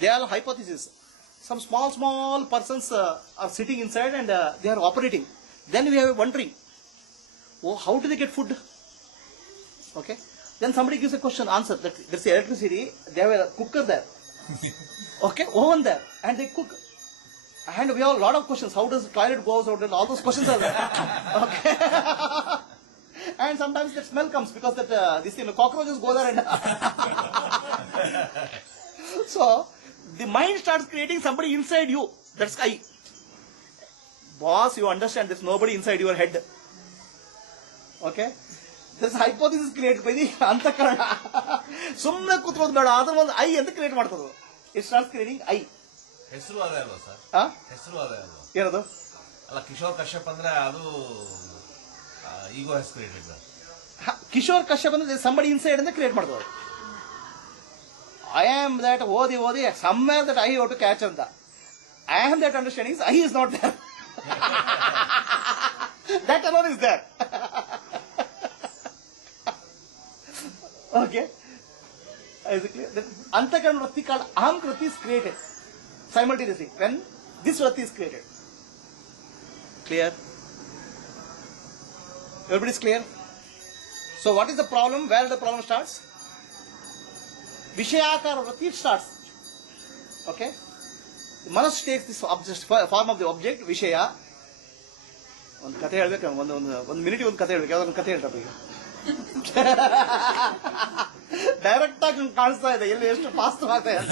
They are hypotheses. Some small persons are sitting inside and they are operating. Then we are wondering, oh, how do they get food? Okay? Then somebody gives a question, answer, that there's electricity, they have a cooker there. Okay? Oven there. And they cook. And we have a lot of questions. How does the toilet go out? All those questions are there. Okay? And sometimes that smell comes because that the cockroaches go there and so the mind starts creating somebody inside you. That's I. Boss, you understand there's nobody inside your head. Okay? There's hypothesis created by the Antakarana. Sumna kutrodu beda, adar one I and create ಮಾಡ್ತದು. It starts creating I. ಹೆಸರು ಅದೇ ಅಲ್ವಾ sir? ಆ? ಹೆಸರು ಅದೇ ಅಲ್ವಾ? ಏನದು? ಅಲ್ಲ, ಕಿಶೋರ್ ಕಶ್ಯಪ್ ಅಂದ್ರೆ ಅದು ego has created. Kishore Kashyap ಅಂದ್ರೆ ಸಂಬಡಿ ಇನ್ಸೈಡ್ ಅಂತ ಕ್ರಿಯೇಟ್ ಮಾಡಿದವರು. ಐ ಆಮ್ ದಟ್ ಓದಿ somewhere that I have to catch ಅಂತ. I am that understanding I is not there. That alone is there. Okay. Is it clear? Antakarana Vritti called Aham Vritti is created simultaneously when this Vritti is created. Clear? Everybody is clear? So what is the problem? Where the problem starts? Vishayakara Vritti starts. Okay? The Manas takes this object, form of the object, Vishaya. ಒಂದು ಕಥೆ ಹೇಳ್ಬೇಕು, ಒಂದು minute ಒಂದು ಕಥೆ ಹೇಳ್ಬೇಕು. ಯಾವ್ದೊಂದು ಕಥೆ ಹೇಳ್ತಾರೆ ಈಗ. ಡೈರೆಕ್ಟ್ ಆಗಿ ಕಾಣಿಸ್ತಾ ಇದೆ ಎಲ್ಲಿ ಎಷ್ಟು ಫಾಸ್ಟ್ ಆಗ್ತಾ ಇದೆ.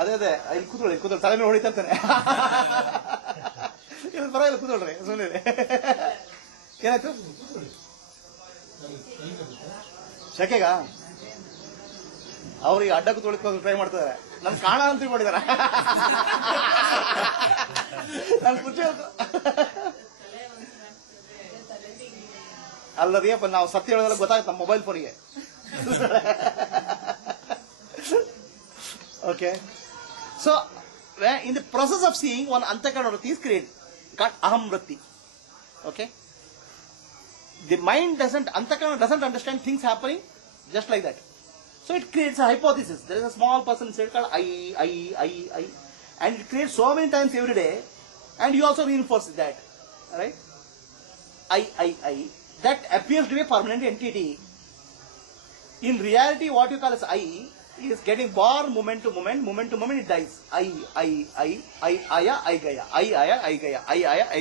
ಅದೇ ಇಲ್ಲಿ ಕೂತ್ಕೊಳ್ಳಿ ತಲೆ ಮೇಲೆ ಹೊಡಿತಾ ಇರ್ತಾನೆ. ಇಲ್ಲಿ ಪರವಾಗಿಲ್ಲ, ಕೂತ್ಕೊಳ್ರಿ, ಸುಮ್ಮನೆ. ಏನಾಯ್ತು? ಶಕೆಗ ಅವ್ರಿಗೆ ಅಡ್ಡ ಕೂತ್ಕೊಳ್ಳಿ ಟ್ರೈ ಮಾಡ್ತಿದ್ದಾರೆ. ನನ್ ಕಾಣ ಅಂತ ತಿಳ್ಕೊಂಡಿದಾರ. ನನ್ ಕುರ್ಚಿ ಅಲ್ಲದೆಯಪ್ಪ, ನಾವು ಸತ್ಯ ಹೇಳೋದೆಲ್ಲ ಗೊತ್ತಾಗುತ್ತೆ ನಮ್ಮ ಮೊಬೈಲ್ ಫೋನಿಗೆ. Okay. So, in the process of seeing, one Antakarana Vritti is created, called Aham Vritti. Okay. The mind Antakarana doesn't understand things happening just like that. So it creates a hypothesis. There is a small person inside called I, and it creates so many times every day, and you also reinforce that, right? I. That appears to be a permanent entity. In reality, what you call as I is getting born moment to moment, it dies. I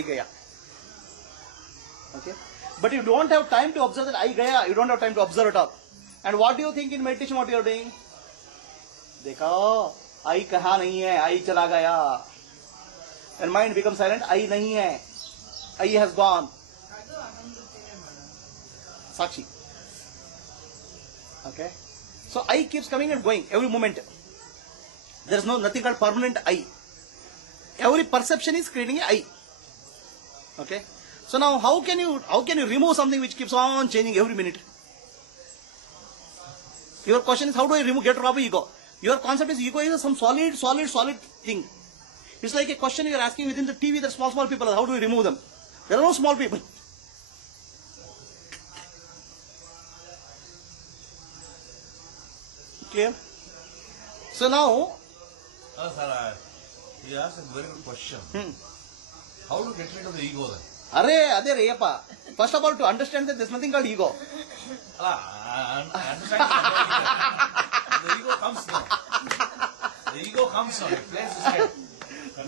gaya. Okay? But you don't have time to observe that I gaya, you don't have time to observe it all. And what do you think in meditation, what you are doing? Dekho, I kaha nahi hai, I chala gaya. When mind becomes silent, I nahi hai, I has gone. Sakshi. Okay? So I keeps coming and going every moment. There is nothing called permanent I. Every perception is creating a I. Okay? So now how can you remove something which keeps on changing every minute? Your question is, how do I get rid of ego? Your concept is ego is some solid thing. It's like a question you are asking within the TV, there are small people. How do we remove them? There are no small people. Clear? So now... Sir, you asked a very good question. How to get rid of the ego then? Ade reyappa. First of all, to understand that there is nothing called ego. I understand the ego comes now. The ego comes now. It plays its head.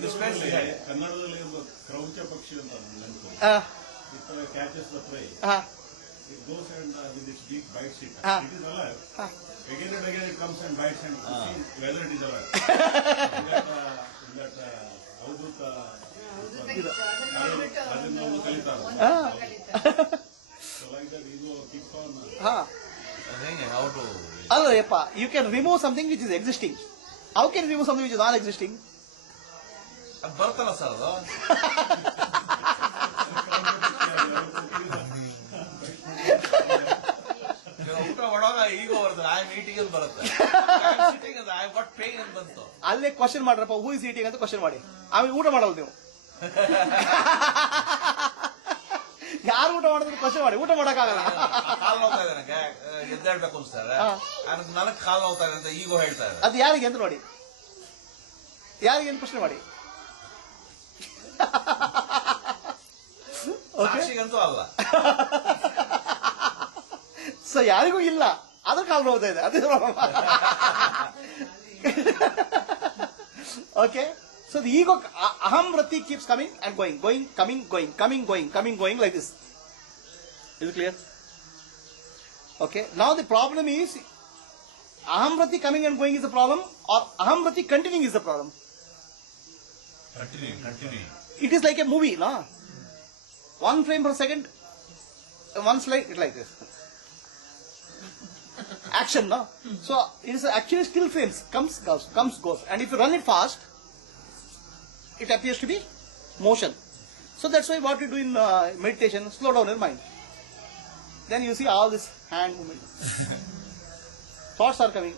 This plays its head. ಕನ್ನಡದಲ್ಲಿ ಒಂದು ಕ್ರೌಚ ಪಕ್ಷಿ ಅಂತ ನೆನಪು. It catches the prey. It goes and with its beak bites it. It is alive. Again and again it comes and bites and see whether it is alive. in that ಅವಧೂತ ಅದನ್ನ ನಾವು ಕಲಿತಾರೆ. So like that ego keeps on. How to... Allayappa, you can remove something which is existing. How can you remove something which is not existing? ಅದು ಬರ್ತಲ್ಲ sir ಅದು. ಊಟ ಮಾಡುವಾಗ ಈಗೋ ಬರ್ತದೆ. I am eating ಅಂತ ಬರುತ್ತೆ. ಐ ಆಮ್ ಗಾಟ್ ಪೇನ್ ಅಂತ ಬಂತು. ಅಲ್ಲೇ ಕ್ವಶನ್ ಮಾಡ್ರಪ್ಪ, ಹೂ ಇಸ್ ಈಟಿಂಗ್ ಅಂತ ಕ್ವಶನ್ ಮಾಡಿ. ಆಮೇಲೆ ಊಟ ಮಾಡಲ್ಲ ನೀವು. ಯಾರು ಊಟ ಮಾಡಿದ್ರೆ ಕ್ವಶನ್ ಮಾಡಿ, ಊಟ ಮಾಡಕ್ಕಾಗಲ್ಲ. ಕಾಲು ನೋಡ್ತಾ ಇದೆ ನನಗೆ, ಎದ್ದಾಡ್ಬೇಕು ಅನ್ಸ್ತಾರೆ. ನನಗೆ ಕಾಲು ನೋಡ್ತಾ ಇದೆ ಅಂತ ಈಗೋ ಹೇಳ್ತಾ ಇದೆ. ಅದು ಯಾರಿಗೆ ಅಂತ ನೋಡಿ, ಯಾರಿಗೆ ಅಂತ ಪ್ರಶ್ನೆ ಮಾಡಿ. ಸಾಕ್ಷಿಗಂತೂ ಅಲ್ಲ. ಸೊ ಯಾರಿಗೂ ಇಲ್ಲ, ಅದ್ರ ಕಾಲು ನೋಡ್ತಾ ಇದೆ, ಅದೇ okay. So the ego, Aham Vritti keeps coming and going, coming, like this. Is it clear? Okay. Now the problem is, Aham Vritti coming and going is the problem, or Aham Vritti continuing is the problem? Continuing. It is like a movie, no? 1 frame per second, one slide, it's like this. action, no? So it is actually still frames, comes, goes. And if you run it fast, it appears to be motion. So that's why what you do in meditation, slow down your mind. Then you see all this hand movement. Thoughts are coming,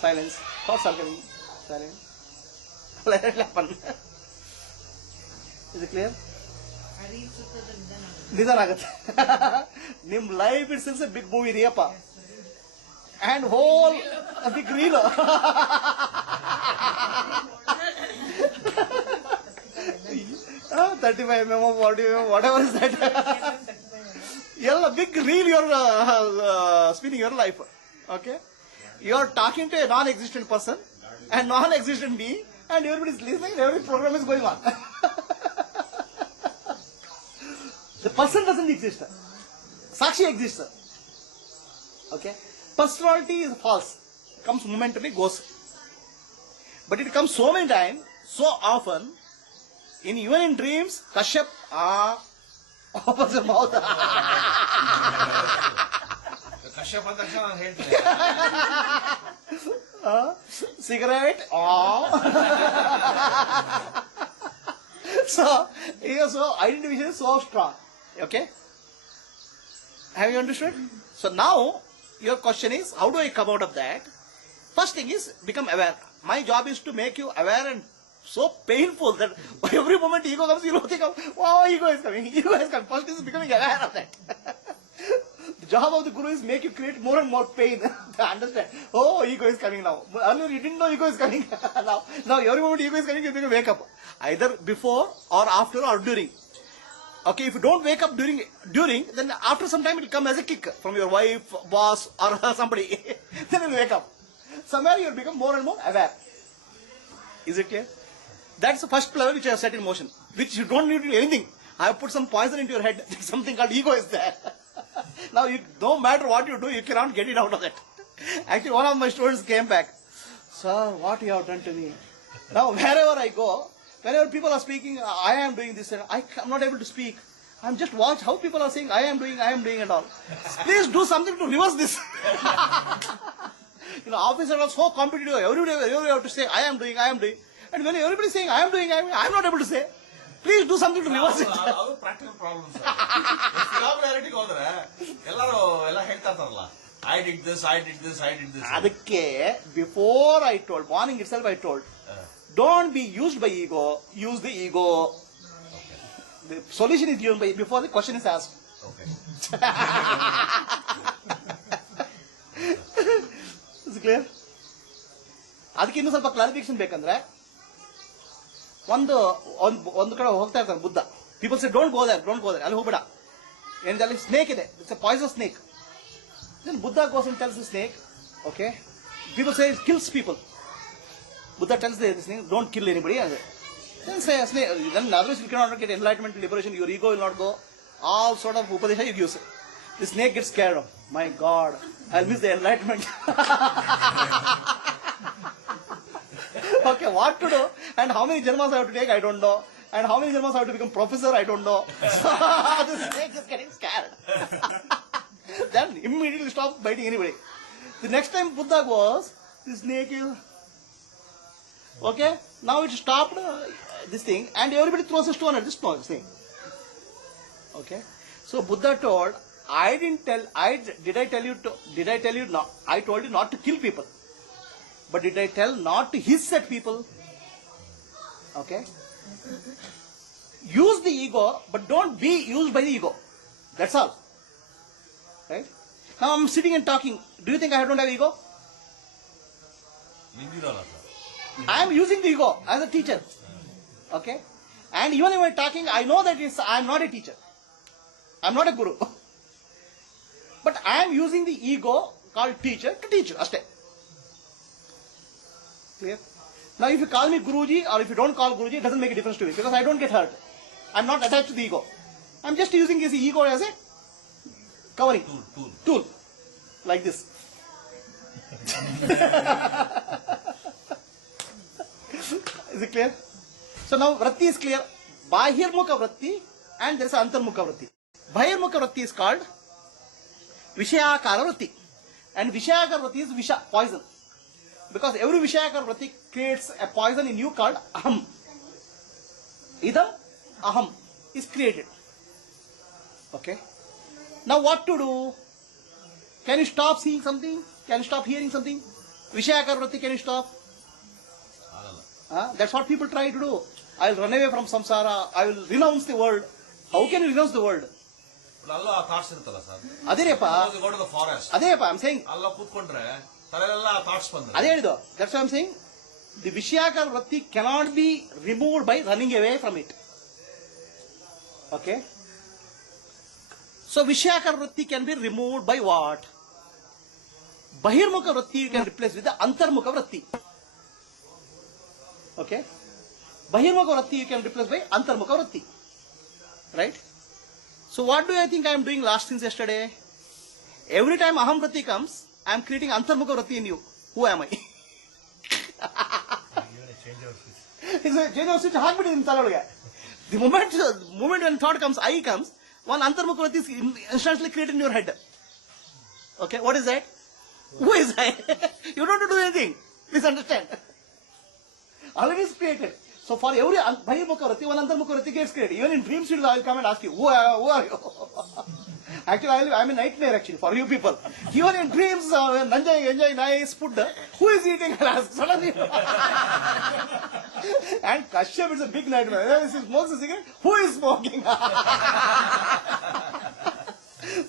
silence. Thoughts are coming, silence. Let it happen. Is it clear? ನಿಧಾನ ಆಗುತ್ತೆ. ನಿಮ್ life it's is a big movie ರೀಯಪ್ಪ. And whole big reel. 35 mm, 40 mm, whatever is that. ಎಲ್ಲ big reel your spinning your life. Okay, you are talking to a non existent person and non existent being, and everybody is listening, every program is going on. The person doesn't exist. Sakshi exists. Okay? Personality is false. It comes momentarily, goes. But it comes so many times, so often, even in dreams, Kashyap, opens your mouth. Kashyapa ಅಂತ ತಕ್ಷಣ ನಾನು ಹೇಳ್ತೀನಿ. Cigarette, so identification is so strong. Okay, have you understood? So now your question is, how do I come out of that? First thing is become aware. My job is to make you aware, and so painful that every moment ego comes, you don't think of, wow, ego is coming. First is becoming aware of that. The job of the guru is make you create more and more pain to understand. Oh, ego is coming now. Earlier you didn't know ego is coming. now every moment ego is coming, you think wake up. Either before or after or during. Okay, if you don't wake up during, then after some time it will come as a kick from your wife, boss, or somebody. Then you will wake up. Somewhere you will become more and more aware. Is it clear? That's the first level which I have set in motion, which you don't need to do anything. I have put some poison into your head. Something called ego is there. Now, no matter what you do, you cannot get it out of that. Actually, one of my students came back. Sir, what you have done to me? Now, wherever I go, whenever people are speaking, I am doing this, and I am not able to speak. I'm just watch how people are saying, I am doing and all. Please do something to reverse this. Officers are so competitive. Everybody have to say, I am doing. And when everybody is saying, I am doing, I am not able to say. Please do something to reverse it. ಅದು practical problems. ಸಿಲಾಬ್ಯುಲಾರಿಟಿಗೆ ಹೋದ್ರೆ ಎಲ್ಲರೂ ಎಲ್ಲ ಹೇಳ್ತಾ ಇರ್ತಾರಲ್ಲ, I did this. ಅದಕ್ಕೆ before I told, morning itself I told, don't be used by ego, use the ego. Okay. The solution is given by before the question is asked. Okay. Is it clear? ಅದಕ್ಕೆ ಇನ್ನೂ ಸ್ವಲ್ಪ clarification ಬೇಕಂದ್ರೆ, ಒಂದು ಕಡೆ ಹೋಗ್ತಾ ಇರ್ತಾನೆ Buddha. People say don't go there, ಅಲ್ಲಿ ಹೋಗ್ಬೇಡ, ಏನಿದೆ ಅಲ್ಲಿ ಸ್ನೇಕ್ ಇದೆ, it's a poison snake. Then Buddha goes and tells the snake, okay, people say it kills people. Buddha tells the snake, don't kill anybody. Then say snake, then otherwise you cannot get enlightenment, liberation, your ego will not go. All sort of upadesha you use. The snake gets scared of, my God, I'll miss the enlightenment. Okay, what to do? And how many janmas I have to take, I don't know. And how many janmas I have to become professor, I don't know. The snake is getting scared. Then immediately stop biting anybody. The next time Buddha goes, the snake is, okay, now it stopped this thing, and everybody throws a stone at this thing. Okay, so Buddha told, did I tell you not? I told you not to kill people. But did I tell not to hiss at people? Okay? Use the ego, but don't be used by the ego. That's all. Right? Now I'm sitting and talking. Do you think I don't have ego? ನಿಂದಿರಲ್ಲ sir. I am using the ego as a teacher. Okay? And even if I'm talking, I know that I am not a teacher. I am not a guru. But I am using the ego called teacher to teach you. Aste. Clear? Now if you call me Guruji or if you don't call Guruji, it doesn't make a difference to me because I don't get hurt. I'm not attached to the ego. I'm just using this ego as a covering. Tool. Like this. Is it clear? So now Vritti is clear. Bahirmukha Vritti and there is Antarmukha Vritti. Bahirmukha Vritti is called Vishayakara Vritti And Vishayakar Vriti is Visha, poison. Because every Vishayakar Vriti creates a poison in you called Aham. Idam Aham is created. Okay. Now what to do? Can you stop seeing something? Can you stop hearing something? Vishayakar Vriti, can you stop? That's what people try to do. I will run away from samsara. I will renounce the world. How can you renounce the world? ಅಲ್ಲ thoughts ಇರುತ್ತಲ್ಲ sir, ಅದೇನಪ್ಪ, go to the forest, ಅದೇಪ್ಪ I am saying, ಅಲ್ಲ ಕೂತ್ಕೊಂಡ್ರೆ ತಲೆಲ್ಲ thoughts ಬಂದ್ರೆ ಅದೇ ಹೇಳಿದ್ದು. That's I am saying the vishayakara vritti cannot be removed by running away from it. Okay, so vishayakara vritti can be removed by what? Bahirmukha vritti you can replace with antarmukha vritti. Okay, ಬಹಿರ್ಮುಖ ವೃತ್ತಿ you can replace by ಅಂತರ್ಮುಖ ವೃತ್ತಿ. Right? So what do I think I am doing last since yesterday? Every time aham vriti comes, I am creating antharmukha vriti in you. Who am I? It's a change of switch ಹಾಕ್ಬಿಟ್ಟಿದ್ದೀನಿ ತಲೆಯೊಳಗೆ. The moment when thought comes, I comes, one antharmukha vriti is instantly created in your head. Okay, what is that? Who is I? You don't have to do anything. Please understand. Already is created. So for every Bahirmukha Vriti, one Antharmukha Vriti gets created. Even in dreams, I will come and ask you, who are you? Actually, I am a nightmare actually for you people. Even in dreams, when enjoying nice food, who is eating? I'll ask suddenly. And Kashyap is a big nightmare. He smokes a cigarette. Who is smoking?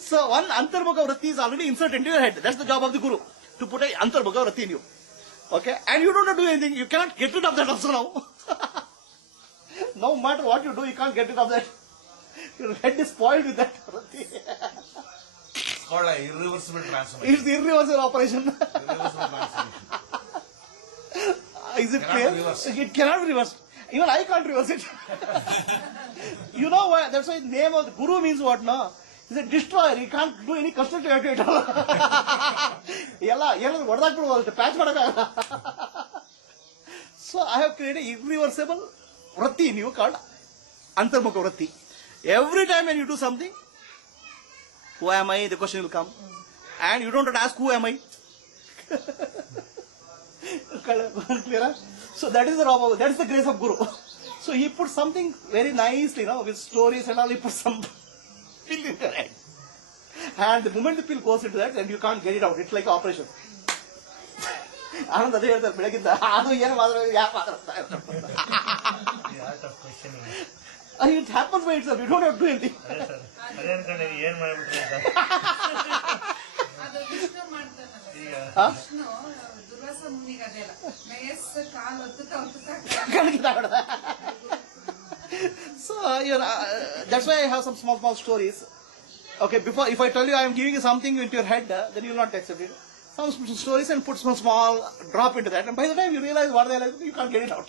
So one Antharmukha Vriti is already inserted into your head. That's the job of the Guru, to put a Antharmukha Vriti in you. Okay, and you don't have to do anything. You cannot get rid of that also now. No matter what you do, you can't get rid of that. Your head is spoiled with that. It's called an irreversible transformation. It's the irreversible operation. Irreversible transformation. Is it Cannot clear? be reversed. It cannot be reversed. Even I can't reverse it. You know why? That's why the name of the Guru means what, no? He's a destroyer. He can't do any constructive activity at all. Patch. So I have created irreversible vriti in you called Antharmukha Vriti. Every time when you do something, who am I? The question will come. And you don't have to ask, who am I? Clear? So that is the Rama, that is the grace of Guru. So he put something very nicely, with stories and all, he put some pill in your head. And the moment the pill goes into that, then you can't get it out. It's like an operation. Anand ಅದೇ ಹೇಳ್ತಾರೆ ಬೆಳಗಿಂದ, ಅದು ಏನು ಮಾತಾಡೋದು, ಯಾಕೆ ಮಾತಾಡ್ತಾ ಇರ್ತಾರೆ. It happens by itself. You don't have to do anything. ಏನ್ ಮಾಡ್ಬಿಟ್ರೆ ಅದು ವಿಷ್ಣು ಮಾಡ್ತಾನಲ್ಲ, ವಿಷ್ಣು ದುರ್ವಾಸ ಮುನಿಗೆ ಅದೆಲ್ಲ ಮೇಯಸ್ ಕಾಲು ಒತ್ತುತ್ತಾ So that's why I have some small stories. Okay, before, if I tell you I am giving you something into your head, then you will not accept it. Some stories and put small drop into that, and by the time you realize what they are, you can't get it out.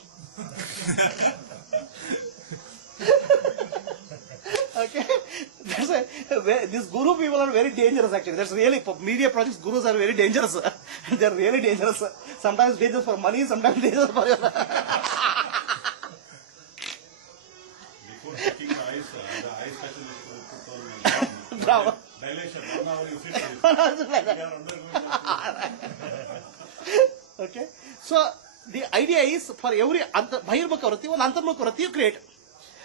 Okay, that's why these Guru people are very dangerous actually. That's really, for media projects, Gurus are very dangerous. They are really dangerous. Sometimes dangerous for money, sometimes dangerous for your... Before taking the eye specialist will put on Bravo. dilation. 1 hour you sit with. We are undergoing Okay, so the idea is for every Bahirmukha Vriti, one Antharmukha Vriti you create,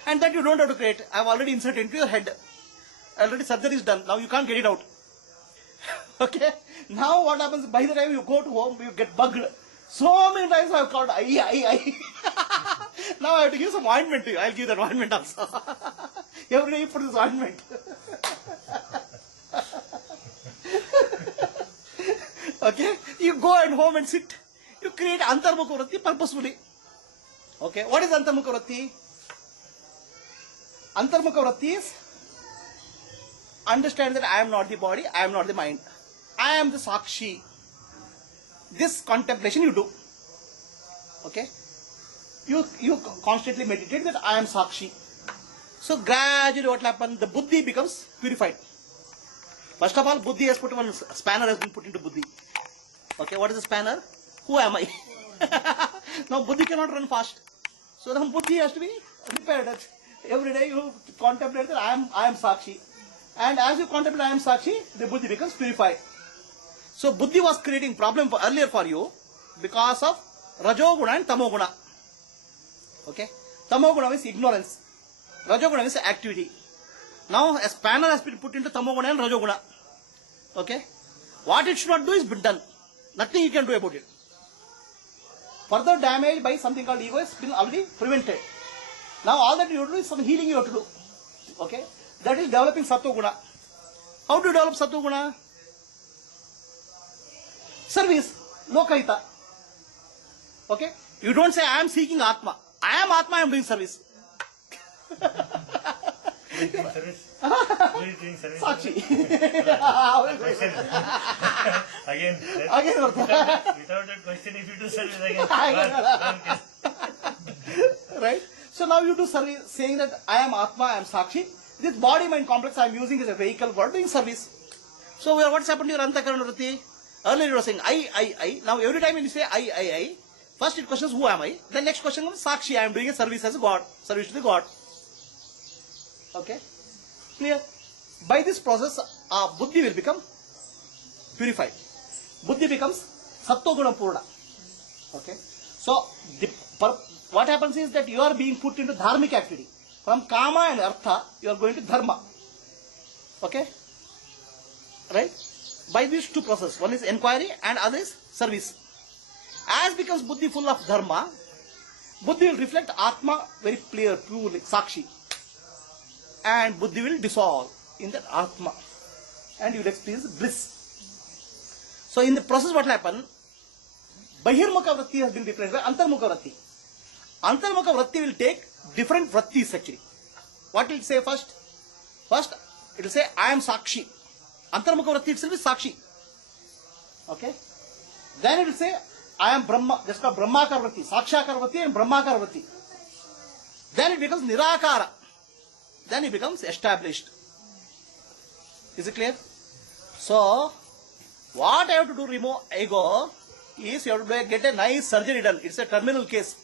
and that you don't have to create. I have already inserted into your head. Already surgery is done. Now you can't get it out. Okay, now what happens? By the time you go to home, you get bugged. So many times I have called I. Now I have to give some ointment to you. I'll give that ointment also. Every day you put this ointment. Okay, you go at home and sit. You create Antharmukha Vriti purposefully. Okay, what is Antharmukha Vriti? Antharmukha Vriti is understand that I am not the body, I am not the mind. I am the Sakshi. This contemplation you do. Okay, you constantly meditate that I am Sakshi. So gradually what will happen? The buddhi becomes purified. First of all, buddhi has put one spanner has been put into buddhi. Okay, what is the spanner? Who am I? Now buddhi cannot run fast. So the buddhi has to be repaired. Every day you contemplate that I am Sakshi. And as you contemplate I am Sakshi, the buddhi becomes purified. So Buddhi was creating problem earlier for you because of Rajoguna and Tamoguna. Okay? Tamoguna means ignorance. Rajoguna means activity. Now a spanner has been put into Tamoguna and Rajoguna. Okay? What it should not do is been done. Nothing you can do about it. Further damage by something called ego has been already prevented. Now all that you have to do is some healing you have to do. Okay? That is developing Sattva Guna. How do you develop Sattva Guna? Service. Lokahita. Okay? You don't say I am seeking Atma. I am Atma, I am doing service. Who is doing service? Who is doing service? Sakshi. Again, Again, without that question, if you do service again, right? So now you do service, saying that I am Atma, I am Sakshi. This body-mind complex I am using as a vehicle for doing service. So what's happened to your Antakarana Vritti? Earlier you were saying I. Now every time when you say I, first it questions who am I. Then next question comes Sakshi, I am doing a service as a God, service to the God. Okay? Clear? By this process, Buddhi will become purified. Buddhi becomes Sattva Guna Purna. Okay? So, what happens is that you are being put into dharmic activity. From Kama and Artha, you are going to Dharma. Okay? Right? By these two processes, one is inquiry and other is service. As becomes Buddhi full of Dharma, Buddhi will reflect Atma very clear, pure, like Sakshi. And Buddhi will dissolve in that Atma. And you will experience bliss. So in the process what will happen? Bahirmukha Vritti has been replaced by Antarmukha Vritti. Antarmukha Vritti will take different Vrittis actually. What will it say first? First, it will say, I am Sakshi. Antarmukha Vritti itself is Sakshi. Okay? Then it will say, I am Brahma. That's called Brahmakar Vritti. Sakshakar Vritti and Brahmakar Vritti. Then it becomes Nirakara. Then it becomes established. Is it clear? So, what I have to do remove ego is you have to get a nice surgery done. It's a terminal case.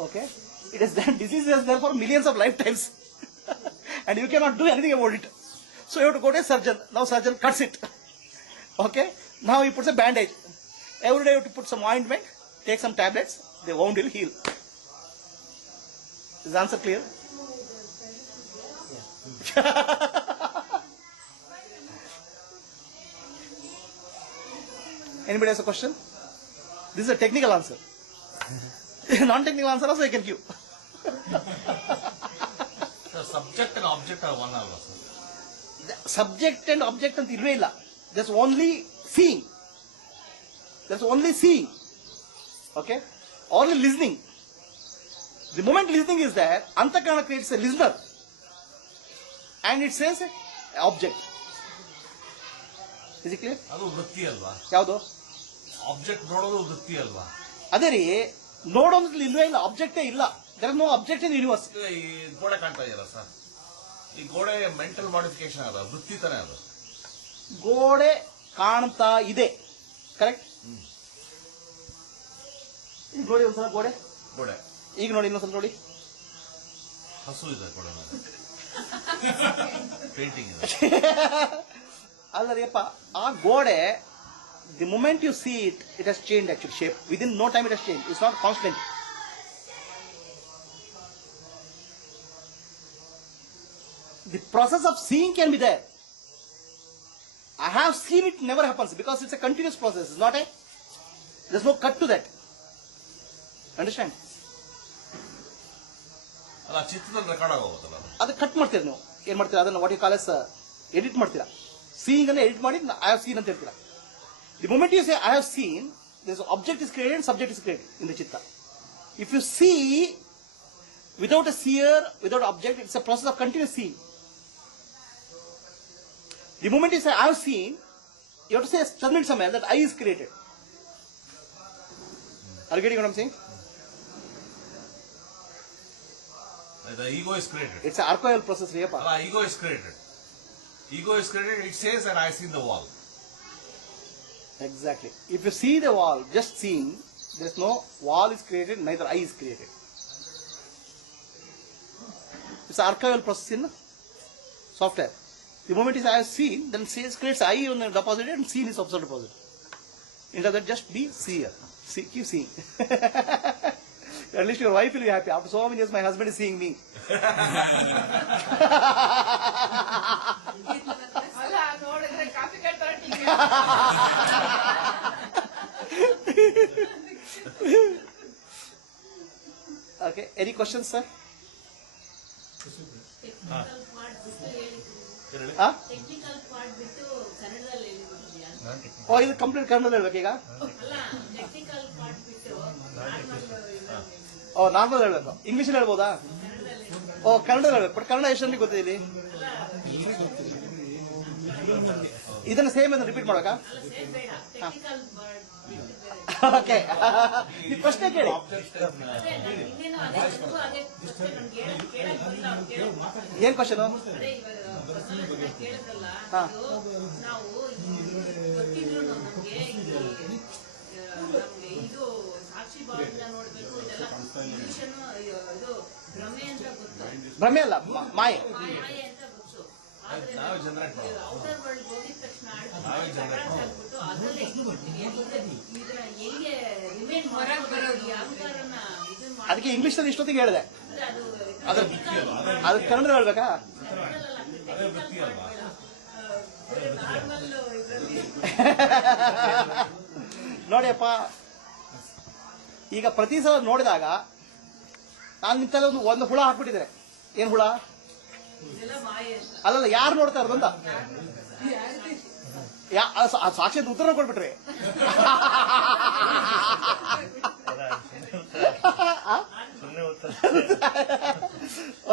Okay? It is then disease is there for millions of lifetimes. And you cannot do anything about it. So you have to go to a surgeon. Now surgeon cuts it. Okay? Now he puts a bandage. Every day you have to put some ointment, take some tablets, the wound will heal. Is the answer clear? Anybody has a question? This is a technical answer. Non-technical answer also I can give. The subject and object are one also. The subject and object and ilve illa. There's only seeing. There's only seeing. Okay? Only listening. The moment listening is there, Antakarana creates a listener. And it says object. Is it clear? ಅದು ವೃತ್ತಿ ಅಲ್ವಾ? ಯಾವುದು? Object ನೋಡೋದು ವೃತ್ತಿ ಅಲ್ವಾ? ಅದೇ ರೀ, ನೋಡೋದು ಇಲ್ವೇ ಇಲ್ಲ, ಆಬ್ಜೆಕ್ಟೇ ಇಲ್ಲ. There is no object in universe. ಈ ಗೋಡೆ ಕಾಣ್ತಾ ಇದೆಯಲ್ಲ ಸರ್, ಈ ಗೋಡೆ ಮೆಂಟಲ್ ಮಾಡಿಫಿಕೇಶನ್ ಅದ, ವೃತ್ತಿ ತಾನೇ ಅದು. ಗೋಡೆ ಕಾಣ್ತಾ ಇದೆ, ಕರೆಕ್ಟ್? ಈಗ ನೋಡಿ ಒಂದ್ಸಲ ಗೋಡೆ. ಈಗ ನೋಡಿ ಇನ್ನೊಂದ್ಸಲ ನೋಡಿ. ಹಸು ಇದೆ ಗೋಡೆ ಮೇಲೆ. ಪೇಂಟಿಂಗ್ ಇದೆ. ಅಲ್ಲರಿಯಪ್ಪ, ಆ ಗೋಡೆ, the moment you see it, it has changed actually shape. Within no time it has changed. It's not constant. The process of seeing can be there. I have seen it never happens because it's a continuous process. It's not a, there's no cut to that. Understand? ಅಲ್ಲ, ಚಿತ್ರದಲ್ಲಿ record ಆಗೋಗುತ್ತಲ್ಲ ಅದು. ಅದು cut ಮಾಡ್ತೀರಾ ನೀವು. ಏನ್ ಮಾಡ್ತೀರಾ ಅದನ್ನ what you call as edit ಮಾಡ್ತೀರಾ. ಸೀಯಿಂಗ್ ಅನ್ನ ಎಡಿಟ್ ಮಾಡಿ ಐ ಹ್ಯಾವ್ ಸೀನ್ ಅಂತ ಹೇಳ್ತೀರಾ. The moment you say I have seen, this object is created and subject is created in the chitta. If you see without a seer, without object, it's a process of continuous seeing. The moment you say I have seen, you have to say terminate somewhere that I is created. Are you getting what I'm saying? The ego is created. It's an archival process. ಅಲ್ಲ, ego is created. Ego is created. It says that I see the wall. Exactly. If you see the wall, just seeing, there is no wall is created, neither I is created. It's an archival process in software. The moment is I have seen, then says creates I on the deposit and seen is observed deposit. Instead of that, just be seer. See, keep seeing. At least your wife will be happy. After so many years, my husband is seeing me. ಅಲ್ಲ ನೋಡಿದ್ರೆ coffee ಕಟ್ತಾರೆ Okay. Any questions, sir? Technical part ಬಿಟ್ಟು ಕನ್ನಡದಲ್ಲಿ ಹೇಳಿದ್ಯಾ? ಓ, ಇದು complete Kannada ಹೇಳ್ಬೇಕೀಗ? ಅಲ್ಲ technical part ಬಿಟ್ಟು ಓ, normal ಹೇಳ್ಬೇಕು. ಇಂಗ್ಲೀಷಲ್ಲಿ ಹೇಳ್ಬೋದಾ? ಓ, ಕನ್ನಡದಲ್ಲಿ ಹೇಳ್ಬೇಕು. ಬಟ್ ಕನ್ನಡ ಎಷ್ಟರಲ್ಲಿ ಗೊತ್ತಿದೆ ಇಲ್ಲಿ? ಇದನ್ನ ಸೇಮ್ ಅಂತ ರಿಪೀಟ್ ಮಾಡ್ಬೇಕಾ? Technical part okay. ಈ ಪ್ರಶ್ನೆ ಕೇಳಿ. ಇನ್ನೇನು ಅದೇ ನನಗೂ ಅದೇ ಪ್ರಶ್ನೆ ನನ್ಗೆ ಕೇಳಕ್ ಬರಲ್ಲ ಅವ್ರು ಕೇಳೋದು. ಏನ್ ಕ್ವಶನ್? ಅದೇ ಇವಾಗ ಬಸವಣ್ಣ ಕೇಳಿದ್ರಲ್ಲ, ಅದು ನಾವು ಗೊತ್ತಿದ್ರು ನಮ್ಗೆ ಇದು ಸಾಕ್ಷಿ ಭಾವದಿಂದ ನೋಡ್ಬೇಕು, ಇದೆಲ್ಲ ಇಂಗ್ಲಿಷನ್ ಇದು ಭ್ರಮೆ ಅಂತ ಗೊತ್ತು, ಭ್ರಮೆ ಅಲ್ಲ, ಮಾಯೆ. ಮಾಯೆ ಅಂತ ಗೊತ್ತು. ಆದ್ರೆ ನಾವೇ ಜನರೇಟ್ ಮಾಡೋದು. ಔಟರ್ ವರ್ಲ್ಡ್ ಹೋಗಿದ ತಕ್ಷಣ ಆಗ್ಬಿಟ್ಟು ಅದರಲ್ಲೇ ಇಟ್ಬಿಡ್ತೀವಿ. ಇದನ್ನ ಹೆಂಗೆ ರಿಮೇನ್ ಹೊರಗೆ ಬರೋದು, ಅಹಂಕಾರನ ಇದು ಮಾಡಿ ಅದಕ್ಕೆ ಇಂಗ್ಲಿಷ್ ನಲ್ಲಿ ಇಷ್ಟೊತ್ತಿಗೆ ಹೇಳಿದೆ. ಅದು ಅದ್ರ ಕನ್ನಡ ಹೇಳ್ಬೇಕಾ? ಅದೇ ವೃತ್ತಿ ಅಲ್ವಾ? ನಾರ್ಮಲ್ ಇದರಲ್ಲಿ ನೋಡಿಯಪ್ಪ, ಈಗ ಪ್ರತಿ ಸಲ ನೋಡಿದಾಗ ನಾನು ನಿಂತಲ್ಲಿ ಒಂದು ಹುಳ ಹಾಕ್ಬಿಟ್ಟಿದ್ದೇನೆ. ಏನ್ ಹುಳ? ಇದೆಲ್ಲ ಮಾಯೆ ಅಂತ. ಅಲ್ಲಲ್ಲ, ಯಾರು ನೋಡ್ತಾ ಇರೋದು ಅಂತ. ಸಾಕ್ಷಾತ್ ಉತ್ತರ ಕೊಟ್ಬಿಟ್ರಿ.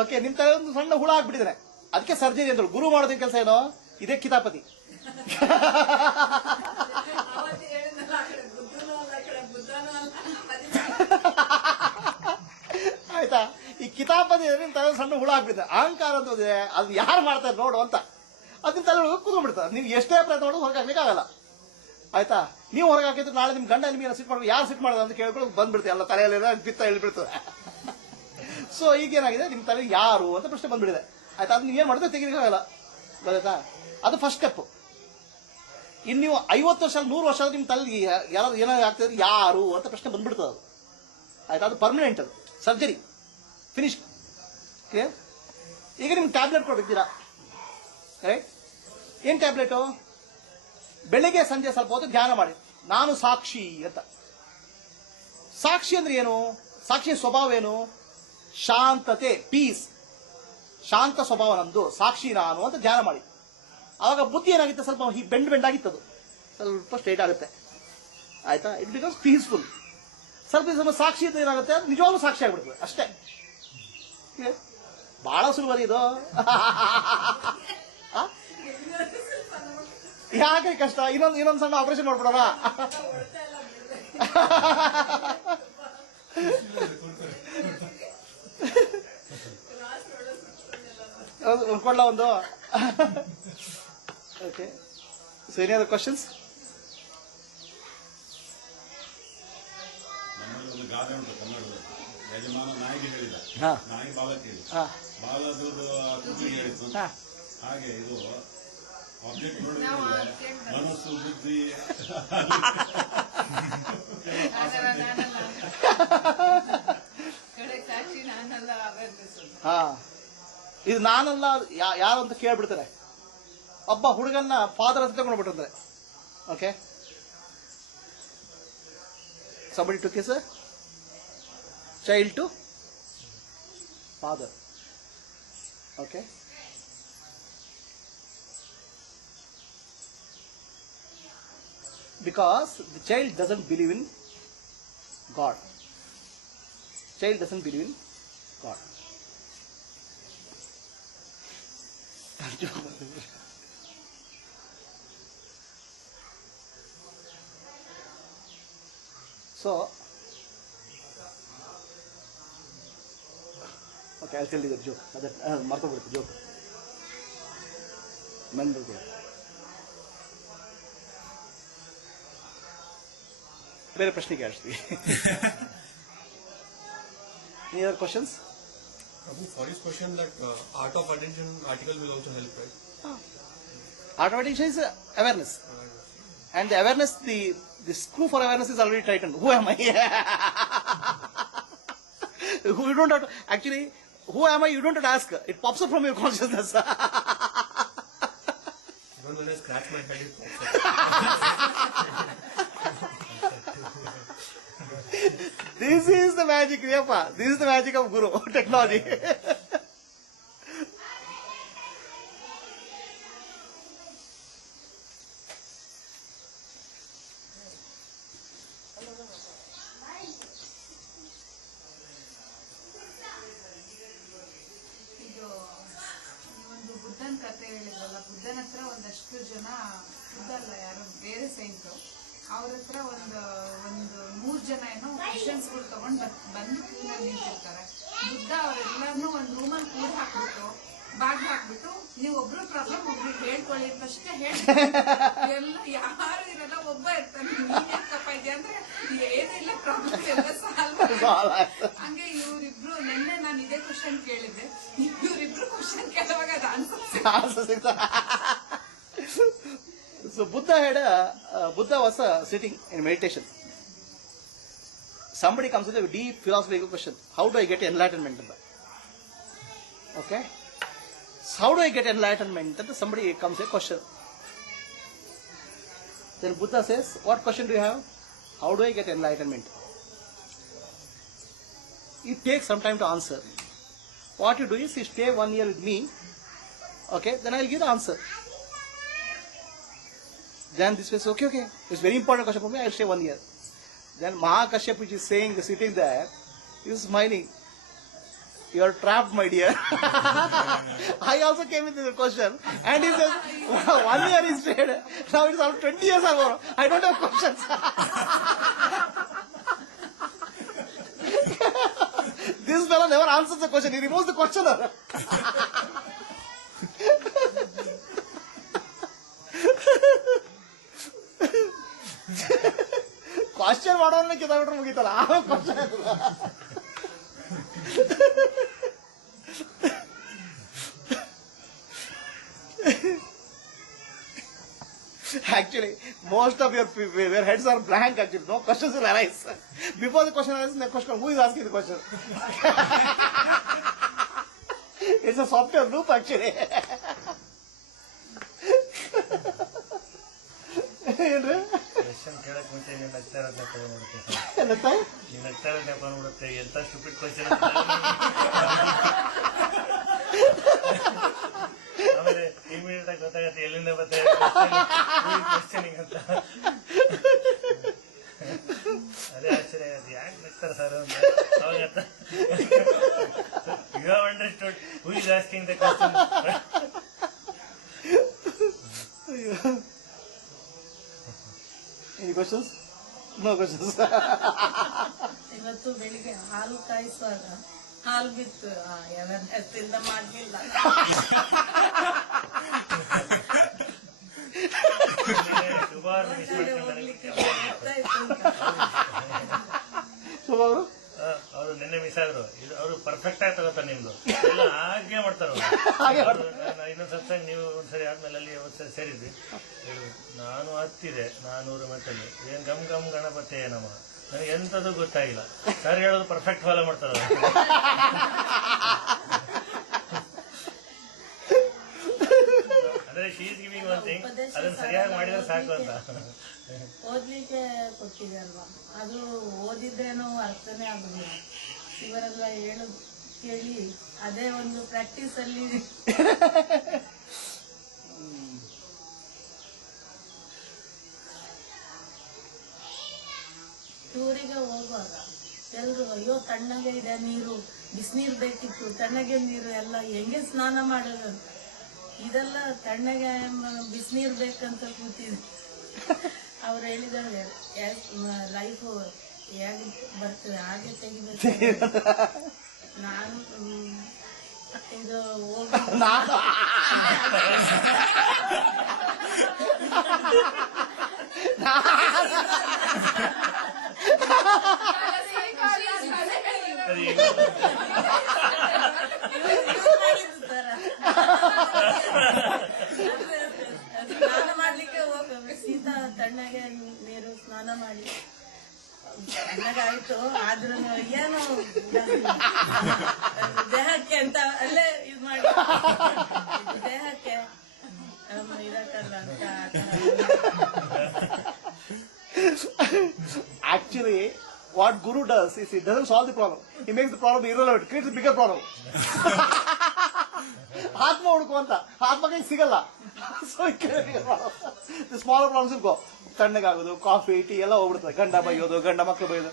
ಓಕೆ, ನಿಮ್ ತರ ಒಂದು ಸಣ್ಣ ಹುಳ ಹಾಕ್ಬಿಟ್ಟಿದ್ದೇನೆ. ಅದಕ್ಕೆ ಸರ್ಜರಿ ಅಂತ. ಗುರು ಮಾಡೋದಕ್ಕೆ ಕೆಲಸ ಏನೋ ಇದೇ ಕಿತಾಪತಿ. ಅವತ್ತು ಹೇಳಿದ್ನಲ್ಲ, ಆ ಕಡೆ ಬುದ್ಧನೂ ಅಲ್ಲ, ಈ ಕಡೆ ಬುದ್ಧನೂ ಅಲ್ಲ. ಆಯ್ತಾ? ಈ ಕಿತಾಪತಿ ನಿಮ್ ತಲೆ ಸಣ್ಣ ಹುಳ ಹಾಕ್ಬಿಟ್ಟಿದೆ. ಅಹಂಕಾರ ಅಂತ ಇದೆ, ಅದು ಯಾರು ಮಾಡ್ತಾರೆ ನೋಡು ಅಂತ. ಅದು ನಿಮ್ ತಲೆ ಒಳಗೆ ಕೂತ್ಕೊಂಡ್ಬಿಡ್ತಾರೆ. ನೀವು ಎಷ್ಟೇ ಪ್ರಯತ್ನ ಮಾಡೋದು ಹೊರಗೆ ಹಾಕ್ಲಿಕ್ಕಾಗಲ್ಲ. ಆಯ್ತಾ? ನೀವು ಹೊರಗೆ ಹಾಕಿದ್ರೆ ನಾಳೆ ನಿಮ್ ಗಂಡ ನಿಮಗೆ ಸಿಟ್ ಮಾಡ್ಬೇಕು, ಯಾರು ಸಿಟ್ ಮಾಡೋದು ಅಂತ ಕೇಳ್ಕೊಂಡು ಬಂದ್ಬಿಡ್ತೀವಿ. ಎಲ್ಲ ತಲೆಯಲ್ಲಿ ಪಿತ್ತ ಹೇಳ್ಬಿಡ್ತದೆ. ಸೊ ಈಗೇನಾಗಿದೆ, ನಿಮ್ ತಲೆ ಯಾರು ಅಂತ ಪ್ರಶ್ನೆ ಬಂದ್ಬಿಡಿದೆ. ಆಯ್ತಾ? ಅದು ನೀವೇನ್ ಮಾಡಿದ್ರೆ ತೆಗಿಲಿಕ್ಕಾಗಲ್ಲ. ಗೊತ್ತಾಯ್ತಾ? ಅದು ಫಸ್ಟ್ ಸ್ಟೆಪ್. ಇನ್ನು ನೀವು 50 ವರ್ಷ 100 ವರ್ಷ ನಿಮ್ ತಲೆ ಯಾರು ಏನಾದ್ರು ಆಗ್ತಿದ್ರೆ ಯಾರು ಅಂತ ಪ್ರಶ್ನೆ ಬಂದ್ಬಿಡ್ತದೆ. ಅದು ಆಯ್ತಾ? ಅದು ಪರ್ಮನೆಂಟ್. ಅದು ಸರ್ಜರಿ ಫಿನಿಶ್. ಈಗ ನಿಮ್ಗೆ ಟ್ಯಾಬ್ಲೆಟ್ ಕೊಟ್ಟಿದ್ದೀರಾ, ರೈಟ್? ಏನ್ ಟ್ಯಾಬ್ಲೆಟು? ಬೆಳಿಗ್ಗೆ ಸಂಜೆ ಸ್ವಲ್ಪ ಹೊತ್ತು ಧ್ಯಾನ ಮಾಡಿ, ನಾನು ಸಾಕ್ಷಿ ಅಂತ. ಸಾಕ್ಷಿ ಅಂದ್ರೆ ಏನು? ಸಾಕ್ಷಿಯ ಸ್ವಭಾವ ಏನು? ಶಾಂತತೆ, ಪೀಸ್. ಶಾಂತ ಸ್ವಭಾವ ನಂದು, ಸಾಕ್ಷಿ ನಾನು ಅಂತ ಧ್ಯಾನ ಮಾಡಿ. ಆವಾಗ ಬುದ್ಧಿ ಏನಾಗುತ್ತೆ, ಸ್ವಲ್ಪ ಬೆಂಡ್ ಆಗಿತ್ತದು ಸ್ವಲ್ಪ ಸ್ಟ್ರೈಟ್ ಆಗುತ್ತೆ. ಆಯ್ತಾ? It becomes peaceful. ಸ್ವಲ್ಪ ಸಾಕ್ಷಿ ಅಂತ ಏನಾಗುತ್ತೆ, ನಿಜವಾಗ್ಲೂ ಸಾಕ್ಷಿ ಆಗ್ಬಿಡ್ತದೆ ಅಷ್ಟೇ. ಬಹಳ ಸುಲಭ ಇದು. ಯಾಕೆ ಕಷ್ಟ? ಇನ್ನೊಂದು ಸಣ್ಣ ಆಪರೇಷನ್ ಮಾಡ್ಬಿಡೋಣ. ಕೊಡ್ಲ ಒಂದು. Okay, so any other questions? ನಮ್ಮಲ್ಲಿ ಒಂದು ಗಾದೆ ಉಂಟು ಕನ್ನಡದಲ್ಲಿ. ಯಜಮಾನ ನಾಯಿಗೆ ಹೇಳಿದ, ಹಾ. ನಾಯಿ ಬಾಲಕ್ಕೆ ಹೇಳಿದ, ಹಾ. ಬಾಲದು ಕುದುರೆಗೆ ಹೇಳಿತ್ತು. ಹಾ. ಹಾಗೆ ಇದು ಆಬ್ಜೆಕ್ಟ್ ನೋಡಿದ್ರೆ ಮನಸ್ಸು, ಬುದ್ಧಿ ಸಾಕ್ಷಿ ನಾನಲ್ಲ, ಅವೇರ್ನೆಸ್. ಹಾ, ಇದು ನಾನಲ್ಲ ಯಾರು ಅಂತ ಕೇಳ್ಬಿಡ್ತಾರೆ. ಒಬ್ಬ ಹುಡುಗನ್ನ ಫಾದರ್ ಅಂತ ತಗೊಂಡ್ಬಿಟ್ಟಿರ್ತಾರೆ. Okay, somebody took his child to father. Okay, because the child doesn't believe in God. Child doesn't believe in God. So, okay, I'll tell you the joke. Marthobiಡುತ್ತೆ joke. ಬೇರೆ ಪ್ರಶ್ನೆ ಕೇಳಿಸ್ತೀವಿ. Any other questions? Prabhu, for his question that art of attention article will also help, right? Automatic is awareness. And the awareness, the screw for awareness is already tightened. Who am I? You don't have to, actually, who am I? You don't have to ask. It pops up from your consciousness. Even when I scratch my head, it pops up. This is the magic, Yapa. This is the magic of Guru, technology. ಇದು ಒಂದು ಬುದ್ಧನ ಕಥೆ ಹೇಳಿದ್ರಲ್ಲ, ಬುದ್ಧನ ಹತ್ರ ಒಂದಷ್ಟು ಜನ, ಬುದ್ಧ ಅಲ್ಲ ಯಾರೋ ಬೇರೆ ಸೈನ್ಸ್, ಅವ್ರ ಹತ್ರ ಒಂದು 3 ಜನ ಏನೋ ಕ್ವಶನ್ಸ್ಗಳು ತಗೊಂಡ್ ಬಂದು ಕ್ಯೂನಲ್ಲಿ ನಿಂತಿರ್ತಾರೆ. ಬುದ್ಧ ಅವರೆಲ್ಲರನ್ನೂ ಒಂದು ರೂಮಲ್ಲಿ ಕೂಡ ಹಾಕ್ಬಿಟ್ಟು ಬಾಗ್ ಹಾಕ್ಬಿಟ್ಟು ನೀವು ಒಬ್ರು ಪ್ರಾಬ್ಲಮ್ ಒಬ್ರಿಗೆ ಹೇಳ್ಕೊಳ್ಳಿ ಅಂತಷ್ಟೇ ಹೇಳ್ತಾರೆ. ಎಲ್ಲ ಯಾರು ಇರಲ್ಲ, ಒಬ್ಬ ಇರ್ತಾನೆ, ನೀನ್ ಯಾಕಪ್ಪ ಇದೆ ಅಂದ್ರೆ ಏನಿಲ್ಲ, ಪ್ರಾಬ್ಲಮ್ ಎಲ್ಲ ಸಾಲ್ವ್. ಹಂಗೆ ಇವ್ರಿಬ್ರು, ನಿನ್ನೆ ನಾನು ಇದೇ ಕ್ವಶನ್ ಕೇಳಿದ್ದೆ, ಇವ್ರಿಬ್ರು ಕ್ವಶನ್ ಕೇಳುವಾಗ ಅದು answer. So Buddha was sitting in meditation. Somebody comes with a deep philosophical question. How do I get enlightenment? Okay? How do I get enlightenment? Then somebody comes with a question. Then Buddha says, what question do you have? How do I get enlightenment? It takes some time to answer. What you do is you stay 1 year with me. Okay? Then I will give the answer. Then this was okay. It's very important question for me. I'll stay 1 year. Then Mahakashyap, which is sitting there, he is smiling. You are trapped, my dear. I also came with this question, and he says, 1 year is stayed. Now it's all 20 years ago. I don't have questions. This fellow never answers the question. He removes the questioner. Question ಮಾಡೋಲ್ಲ kilometre ಮುಗಿತಲ್ಲ, ಆ question actually most of your heads are blank. Actually no questions will arise. Before the question arises, the question, who is asking the question? It's a software loop actually. Question ಕೇಳಕ್ ಮುಂಚೆ ನೀನು ನಗ್ತಾ ಇರೋದು ನೆಪ ಬಂದ್ಬಿಡುತ್ತೆ sir. ನೀನು ನಗ್ತಾ ಇರೋದು ನೆಪ ಬಂದ್ಬಿಡುತ್ತೆ. ಎಂತ ಸ್ಟುಪಿಡ್ ಕ್ವೆಶ್ಚನ್. ಆಮೇಲೆ ಇಮಿಡಿಯೇಟ್ ಆಗಿ ಗೊತ್ತಾಗತ್ತೆ ಎಲ್ಲಿಂದ ಬರ್ತಾ ಕ್ವೆಶ್ಚನಿಂಗ್ ಅಂತ. ಅದೇ ಆಶ್ಚರ್ಯ ಆಗುತ್ತೆ, ಯಾಕೆ ನಗ್ತಾರೆ ಸರ್ ಅಂತ. ಅವಾಗ you have understood who is asking the question. Any questions? No questions. ಇವತ್ತು ಬೆಳಿಗ್ಗೆ ಹಾಲು ಕಾಯಿಸುವಾಗ ಹಾಲು ಬಿತ್ತು, ಎತ್ತಿಂದ ಮಾಡಲಿಲ್ಲ. ಅವರು ನಿನ್ನೆ ಮಿಸ್ ಆದ್ರು. ಅವರು ಪರ್ಫೆಕ್ಟ್ ಆಗಿ ತಗೋತಾರೆ ನಿಮ್ದು ಎಲ್ಲ ಹಾಗೆ ಮಾಡ್ತಾರ. ಇನ್ನೊಂದ್ ಸತ್ಸಂಗ್ ನೀವು ಒಂದ್ಸರಿ ಆದ್ಮೇಲೆ ಅಲ್ಲಿ ಒಂದ್ಸರಿ ಸೇರಿದ್ವಿ. ನಾನು ಹತ್ತಿದೆ 400 ಮೆಟ್ಟಲ್ಲಿ, ಏನ್ ಗಮ್ ಗಮ್ ಗಣಪತಿ ಏನಮ್ಮ, ನನಗೆ ಎಂತದ್ದು ಗೊತ್ತಾಗಿಲ್ಲ. ಸರ್ ಹೇಳೋದು ಪರ್ಫೆಕ್ಟ್ ಫಾಲೋ ಮಾಡ್ತಾರ. ಅಂದ್ರೆ she is giving one thing, ಅದನ್ನ ಸರಿಯಾಗಿ ಮಾಡಿದ್ರೆ ಸಾಕು ಅಂತ. ಓದ್ಲಿಕ್ಕೆ ಕೊಟ್ಟಿದೆ ಅಲ್ವಾ, ಅದು ಓದಿದ್ರೇನೋ ಅರ್ಥನೇ ಆಗುದಿಲ್ಲ. ಇವರೆಲ್ಲ ಹೇಳೋದು ಕೇಳಿ ಅದೇ ಒಂದು ಪ್ರಾಕ್ಟೀಸ್ ಅಲ್ಲಿ. ಟೂರಿಗೆ ಹೋಗುವಾಗ ಎಲ್ರು ಅಯ್ಯೋ ತಣ್ಣಗೆ ಇದೆ ನೀರು, ಬಿಸಿನೀರು ಬೇಕಿತ್ತು, ತಣ್ಣಗೆ ನೀರು ಎಲ್ಲ ಹೆಂಗೆ ಸ್ನಾನ ಮಾಡೋದು ಅಂತ. ಇದೆಲ್ಲ ತಣ್ಣಗೆ ಬಿಸಿನೀರು ಬೇಕಂತ ಕೂತಿದೆ. ಅವ್ರು ಹೇಳಿದಂಗೆ ಲೈಫ್ ಹೇಗೆ ಬರ್ತದೆ ಹಾಗೆ ತೆಗಿಬೇಕು. ನಾನು ಇದು ಹೋಗಿ ತಣ್ಣಗೆ ನೀರು ಸ್ನಾನ ಮಾಡಿ ಚೆನ್ನಾಗಾಯ್ತು. ಆದ್ರೂ ಏನು ದೇಹಕ್ಕೆ ಅಂತ ಅಲ್ಲೇ ಇದು ಮಾಡಿ ದೇಹಕ್ಕೆ ಇರಕ್ಕಲ್ಲ ಅಂತ Actually, what Guru does is he doesn't solve the problem. He makes the problem irrelevant, creates a bigger problem. ಆತ್ಮ ಹುಡುಕುವಂತ ಆತ್ಮಗೆ ಸಿಗಲ್ಲ. So the smaller problems will go. ತಣ್ಣಗಾಗೋದು, ಕಾಫಿ ಟೀ ಎಲ್ಲ ಹೋಗ್ಬಿಡ್ತದೆ. ಗಂಡ ಬೈಯೋದು, ಗಂಡ ಮಕ್ಕಳು ಬೈಯೋದು,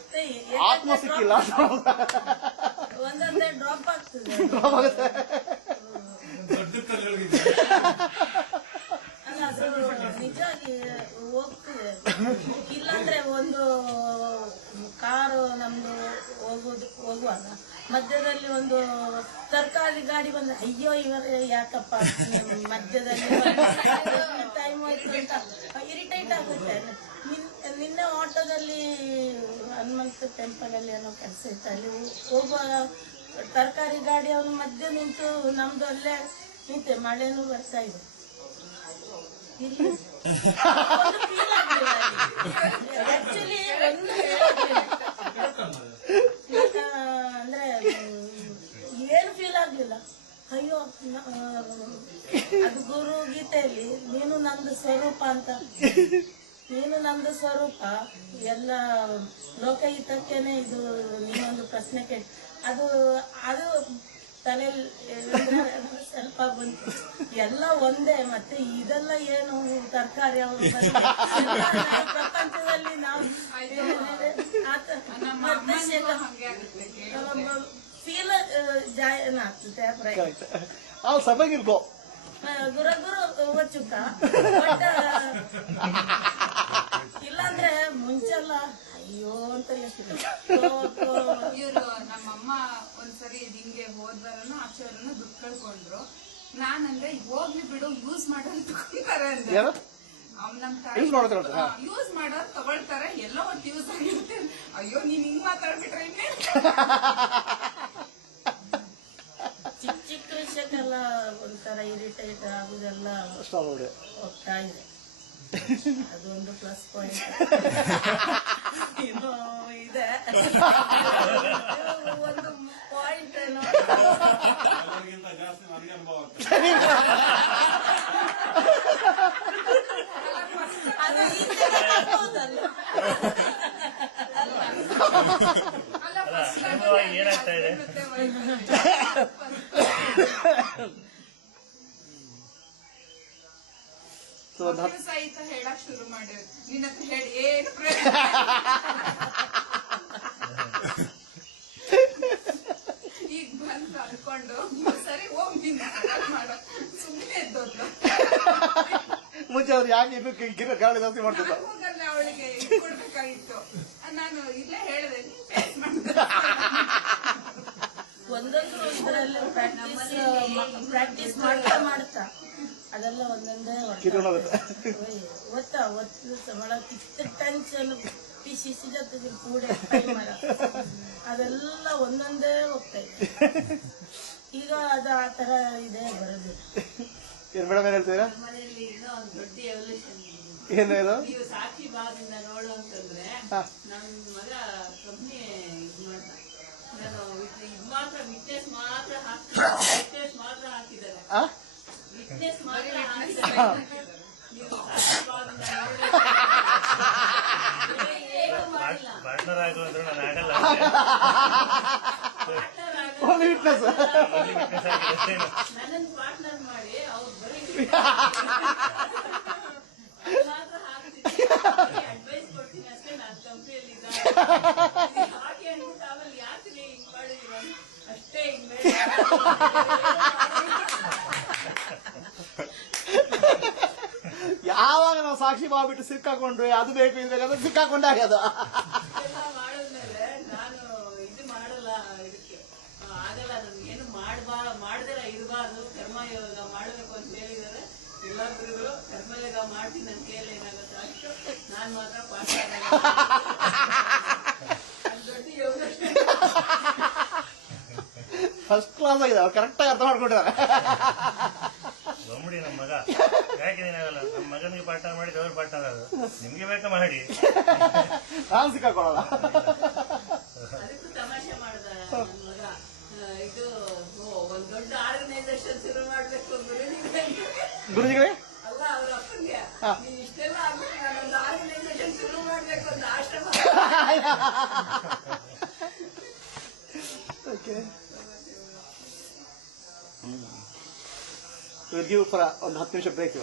ಆತ್ಮ ಸಿಕ್ಕಿಲ್ಲ. ಒಂದೊಂದೇ ಡ್ರಾಪ್ ಆಗ್ತದೆ. ಅಲ್ಲ ಅದು ನಿಜವಾಗಿ ಹೋಗ್ತದೆ. ಇಲ್ಲಾಂದ್ರೆ ಒಂದು ಕಾರು ನಮ್ದು ಹೋಗುವಾಗ ಮಧ್ಯದಲ್ಲಿ ಒಂದು ತರಕಾರಿ ಗಾಡಿ ಬಂದ್ರೆ ಅಯ್ಯೋ ಇವರೇ ಯಾಕಪ್ಪ ಮಧ್ಯದಲ್ಲಿ ಟೈಮ್ ಹೋಯ್ತು ಅಂತ ಇರಿಟೇಟ್ ಆಗುತ್ತೆ. ನಿನ್ನೆ ಆಟೋದಲ್ಲಿ ಹನುಮಂತ ಟೆಂಪಲ್ ಅಲ್ಲಿ ಏನೋ ಕೆಲಸ ಇತ್ತು, ಅಲ್ಲಿ ಹೋಗುವಾಗ ತರಕಾರಿ ಗಾಡಿ ಅವನು ಮಧ್ಯ ನಿಂತು ನಮ್ದು ಅಲ್ಲೇ ನಿಂತೆ, ಮಳೆನೂ ಬರ್ತಾ ಇದೆ. ಆಕ್ಚುಲಿ ಅಂದ್ರೆ ಏನು ಫೀಲ್ ಆಗ್ಲಿಲ್ಲ. ಅಯ್ಯೋ ಅದು ಗುರು ಗೀತೆಯಲ್ಲಿ ನೀನು ನಂದು ಸ್ವರೂಪ ಅಂತ, ನೀನು ನಂದು ಸ್ವರೂಪ ಎಲ್ಲ ಲೋಕಹಿತಕ್ಕೇನೆ ಇದು ನೀನೊಂದು ಪ್ರಶ್ನೆ ಕೇಳಿ ಅದು ಅದು ತಲೆಯಲ್ಲಿ ಸ್ವಲ್ಪ ಬಂತು. ಎಲ್ಲ ಒಂದೇ. ಮತ್ತೆ ಇದೆಲ್ಲ ಏನು ತರಕಾರಿ ಅವರು ಪ್ರಪಂಚದಲ್ಲಿ ನಾವು ಫೀಲ್ ಜಾಯನ ಆಗ್ತದೆ. I'll survive will go. ಗುರು ವಚ್ಚುಕ ಬಟ್ ಇಲ್ಲಾಂದ್ರೆ ಮುಂಚೆಲ್ಲ ಅಯ್ಯೋ ಅಂತ ಇವ್ರು ನಮ್ಮಮ್ಮ ಒಂದ್ಸರಿ ಹಿಂಗೆ ಹೋದ್ವರನು ಆಚೆವರನು ದುಡ್ಡು ಕಳ್ಕೊಂಡ್ರು. ನಾನಂದ್ರೆ ಹೋಗ್ಲಿ ಬಿಡು ಯೂಸ್ ಮಾಡೋರು ತಗೊಳ್ತಾರೆ ಅಂದ್ರೆ ಯೂಸ್ ಮಾಡೋರು ತಗೊಳ್ತಾರೆ, ಎಲ್ಲೋ ಒಂದು ಯೂಸ್ ಆಗಿರುತ್ತೆ. ಅಯ್ಯೋ ನೀನ್ ಹಿಂಗ್ ಮಾತಾಡ್ಬಿಟ್ರೆ ಇನ್ನೇ ಚಿಕ್ಕ ಚಿಕ್ಕ ವಿಷಯಕ್ಕೆಲ್ಲ ಒಂಥರ ಇರಿಟೇಟ್ ಆಗುದೆಲ್ಲ ಹೋಗ್ತಾ ಇದೆ. ಅದೊಂದು ಪ್ಲಸ್ ಪಾಯಿಂಟ್ ಇನ್ನು ಇದೆ. ಒಂದು ಪಾಯಿಂಟ್ ಏನೋ ಜಾಸ್ತಿ ನನಗೆ ಅನುಭವ ಅದು ಹೌದಲ್ಲ. ಏನಾಗ್ತಾ ಇದೆ ಸಹಿತ ಹೇಳಕ್ ಶುರು ಮಾಡಿದ್ರು. ನಿನ್ನ ಹತ್ರ ಹೇಳಿ ಏನು ಪ್ರಯೋಜನ. ಈಗ ಬಂದು ಅನ್ಕೊಂಡು ಸರಿ ಹೋಗಿ ಮಾಡೋ ಸುಮ್ಮನೆ ಎದ್ದೋದ್ಲು. ಮುಂಚೆ ಅವ್ರು ಯಾಕೆ ಗಾಳಿ ಜಾಸ್ತಿ ಮಾಡ್ತಿದ್ದ. ಹೋಗಲ್ಲ ಅವಳಿಗೆ ಕೊಡ್ಬೇಕಾಗಿತ್ತು. ನಾನು ಇಲ್ಲೇ ಹೇಳಿದೆ ಒಂದೊಂದು ಇದರಲ್ಲಿ ಪ್ರಾಕ್ಟೀಸ್ ಮಾಡ್ತಾ ಮಾಡ್ತಾ ಅದೆಲ್ಲ ಒಂದೊಂದೇ ಒತ್ತ ಟೆನ್ಷನ್ ಪಿಸಿ ಜೊತೆಗೆ ಕೂಡೆ ಅದೆಲ್ಲ ಒಂದೊಂದೇ ಹೋಗ್ತಾ ಇದೆ. ಈಗ ಅದು ಆ ತರ ಇದೆ ಬರೋದು. ಏನ್ ಮೇಡಮ್ ಏನ್ ಹೇಳ್ತೀರಾ? ಮನೆಯಲ್ಲಿ ಇನ್ನೂ ಒಂದು ದೊಡ್ಡ ಎವಲ್ಯೂಷನ್ ಏನೇನು ನೀವು ಸಾಕ್ಷಿ ಭಾಗದಿಂದ ನೋಡು ಅಂತಂದ್ರೆ ನಮ್ ಮಗ ಕಂಪ್ನಿ ಇದು ಮಾಡ್ದ. ನಾನು ಇದು ಮಾತ್ರ ವಿಟ್ನೆಸ್ ಮಾತ್ರ ಹಾಕಿದ್ದಾರೆ. ವಿಟ್ನೆಸ್ ಮಾತ್ರ ಹಾಕಿದ್ದಾರೆ. ನೀವು ಸಾಕ್ಷಿ ಭಾಗದಿಂದ ಏನು ಮಾಡಿಲ್ಲ. ಪಾರ್ಟ್ನರ್ ಆಗೋದ್ರೆ ನಾನು ಆಗಲ್ಲ. ನನ್ನನ್ನು ಪಾರ್ಟ್ನರ್ ಮಾಡಿ ಅವ್ರು ಬರೀ ಮಾತ್ರ ಹಾಕ್ತೀನಿ, ಅಡ್ವೈಸ್ ಕೊಡ್ತೀನಿ ಅಷ್ಟೇ. ನಾನು ಕಂಪ್ನಿಯಲ್ಲಿ ಹಾಗೆ ಅನ್ಬಿಟ್ಟು ಆಮೇಲೆ ಯಾಕೆ ಹಿಂಗ್ ಮಾಡಿದೀರ ಅಷ್ಟೇ. ಹಿಂಗ್ ಯಾವಾಗ ನಾವು ಸಾಕ್ಷಿ ಮಾಡ್ಬಿಟ್ಟು ಸಿಕ್ಕಾಕೊಂಡ್ರೆ ಅದು ಬೇಕು ಇದು ಬೇಕಾದ್ರೆ ಸಿಕ್ಕಾಕೊಂಡೇ ಆಗೋದು. ಮಾಡಿದ್ಮೇಲೆ ನಾನು ಇದು ಮಾಡಲ್ಲ, ಇದಕ್ಕೆ ಆಗಲ್ಲ, ನನ್ಗೇನು ಮಾಡ್ದಿರ ಇರಬಾರ್ದು, ಕರ್ಮಯೋಗ ಮಾಡಬೇಕು ಅಂತ ಹೇಳಿದಾರೆ. ಎಲ್ಲರಿಗೂ ಕರ್ಮಯೋಗ ಮಾಡ್ತೀನಿ ನನ್ನ ಕೈಯಲ್ಲಿ ಏನಾಗುತ್ತೆ ಅಷ್ಟು. ನಾನು ಮಾತ್ರ ಪಾಠ ದೊಡ್ಡ ಯೋಗ ಫಸ್ಟ್ ಕ್ಲಾಸ್ ಆಗಿದೆ. ಅವ್ರು ಕರೆಕ್ಟ್ ಆಗಿ ಅರ್ಥ ಮಾಡ್ಕೊಂಡಿದ್ದಾರೆ. ಗಮ್ಮಡಿ ನಮ್ಮ ಮಗ ಯಾಕೆ ಏನಾಗಲ್ಲ. ನಮ್ಮ ಮಗನಿಗೆ ಪಾಠ ಮಾಡಿದ್ರೆ ಅವ್ರು ಪಾಠ ಆಗೋದು. ನಿಮ್ಗೆ ಬೇಕಾ ಮಾಡಿ. ನಾನು ಸಿಕ್ಕಾಕೊಳ್ಳಲ್ಲ. ಅದಕ್ಕೂ ತಮಾಷೆ ಮಾಡ್ದ ನನ್ ಮಗ. ಇದು ಒಂದ್ ದೊಡ್ಡ ಆರ್ಗನೈಸೇಷನ್ ಶುರು ಮಾಡ್ಬೇಕು ಗುರುಜಿಗಳೇ ಅಲ್ಲ ಅವ್ರ ಅಪ್ಪನ್ಗೆ. ನೀನ್ ಇಷ್ಟೆಲ್ಲ ಆಗ್ಬೇಕು, ನಾನೊಂದು ಆರ್ಗನೈಸೇಷನ್ ಶುರು ಮಾಡ್ಬೇಕು, ಒಂದು ಆಶ್ರಮ. ಓಕೆ, ವಿಲ್ ಗಿವ್ ಫಾರ್ ಒಂದು 10 ನಿಮಿಷ ಬ್ರೇಕ್.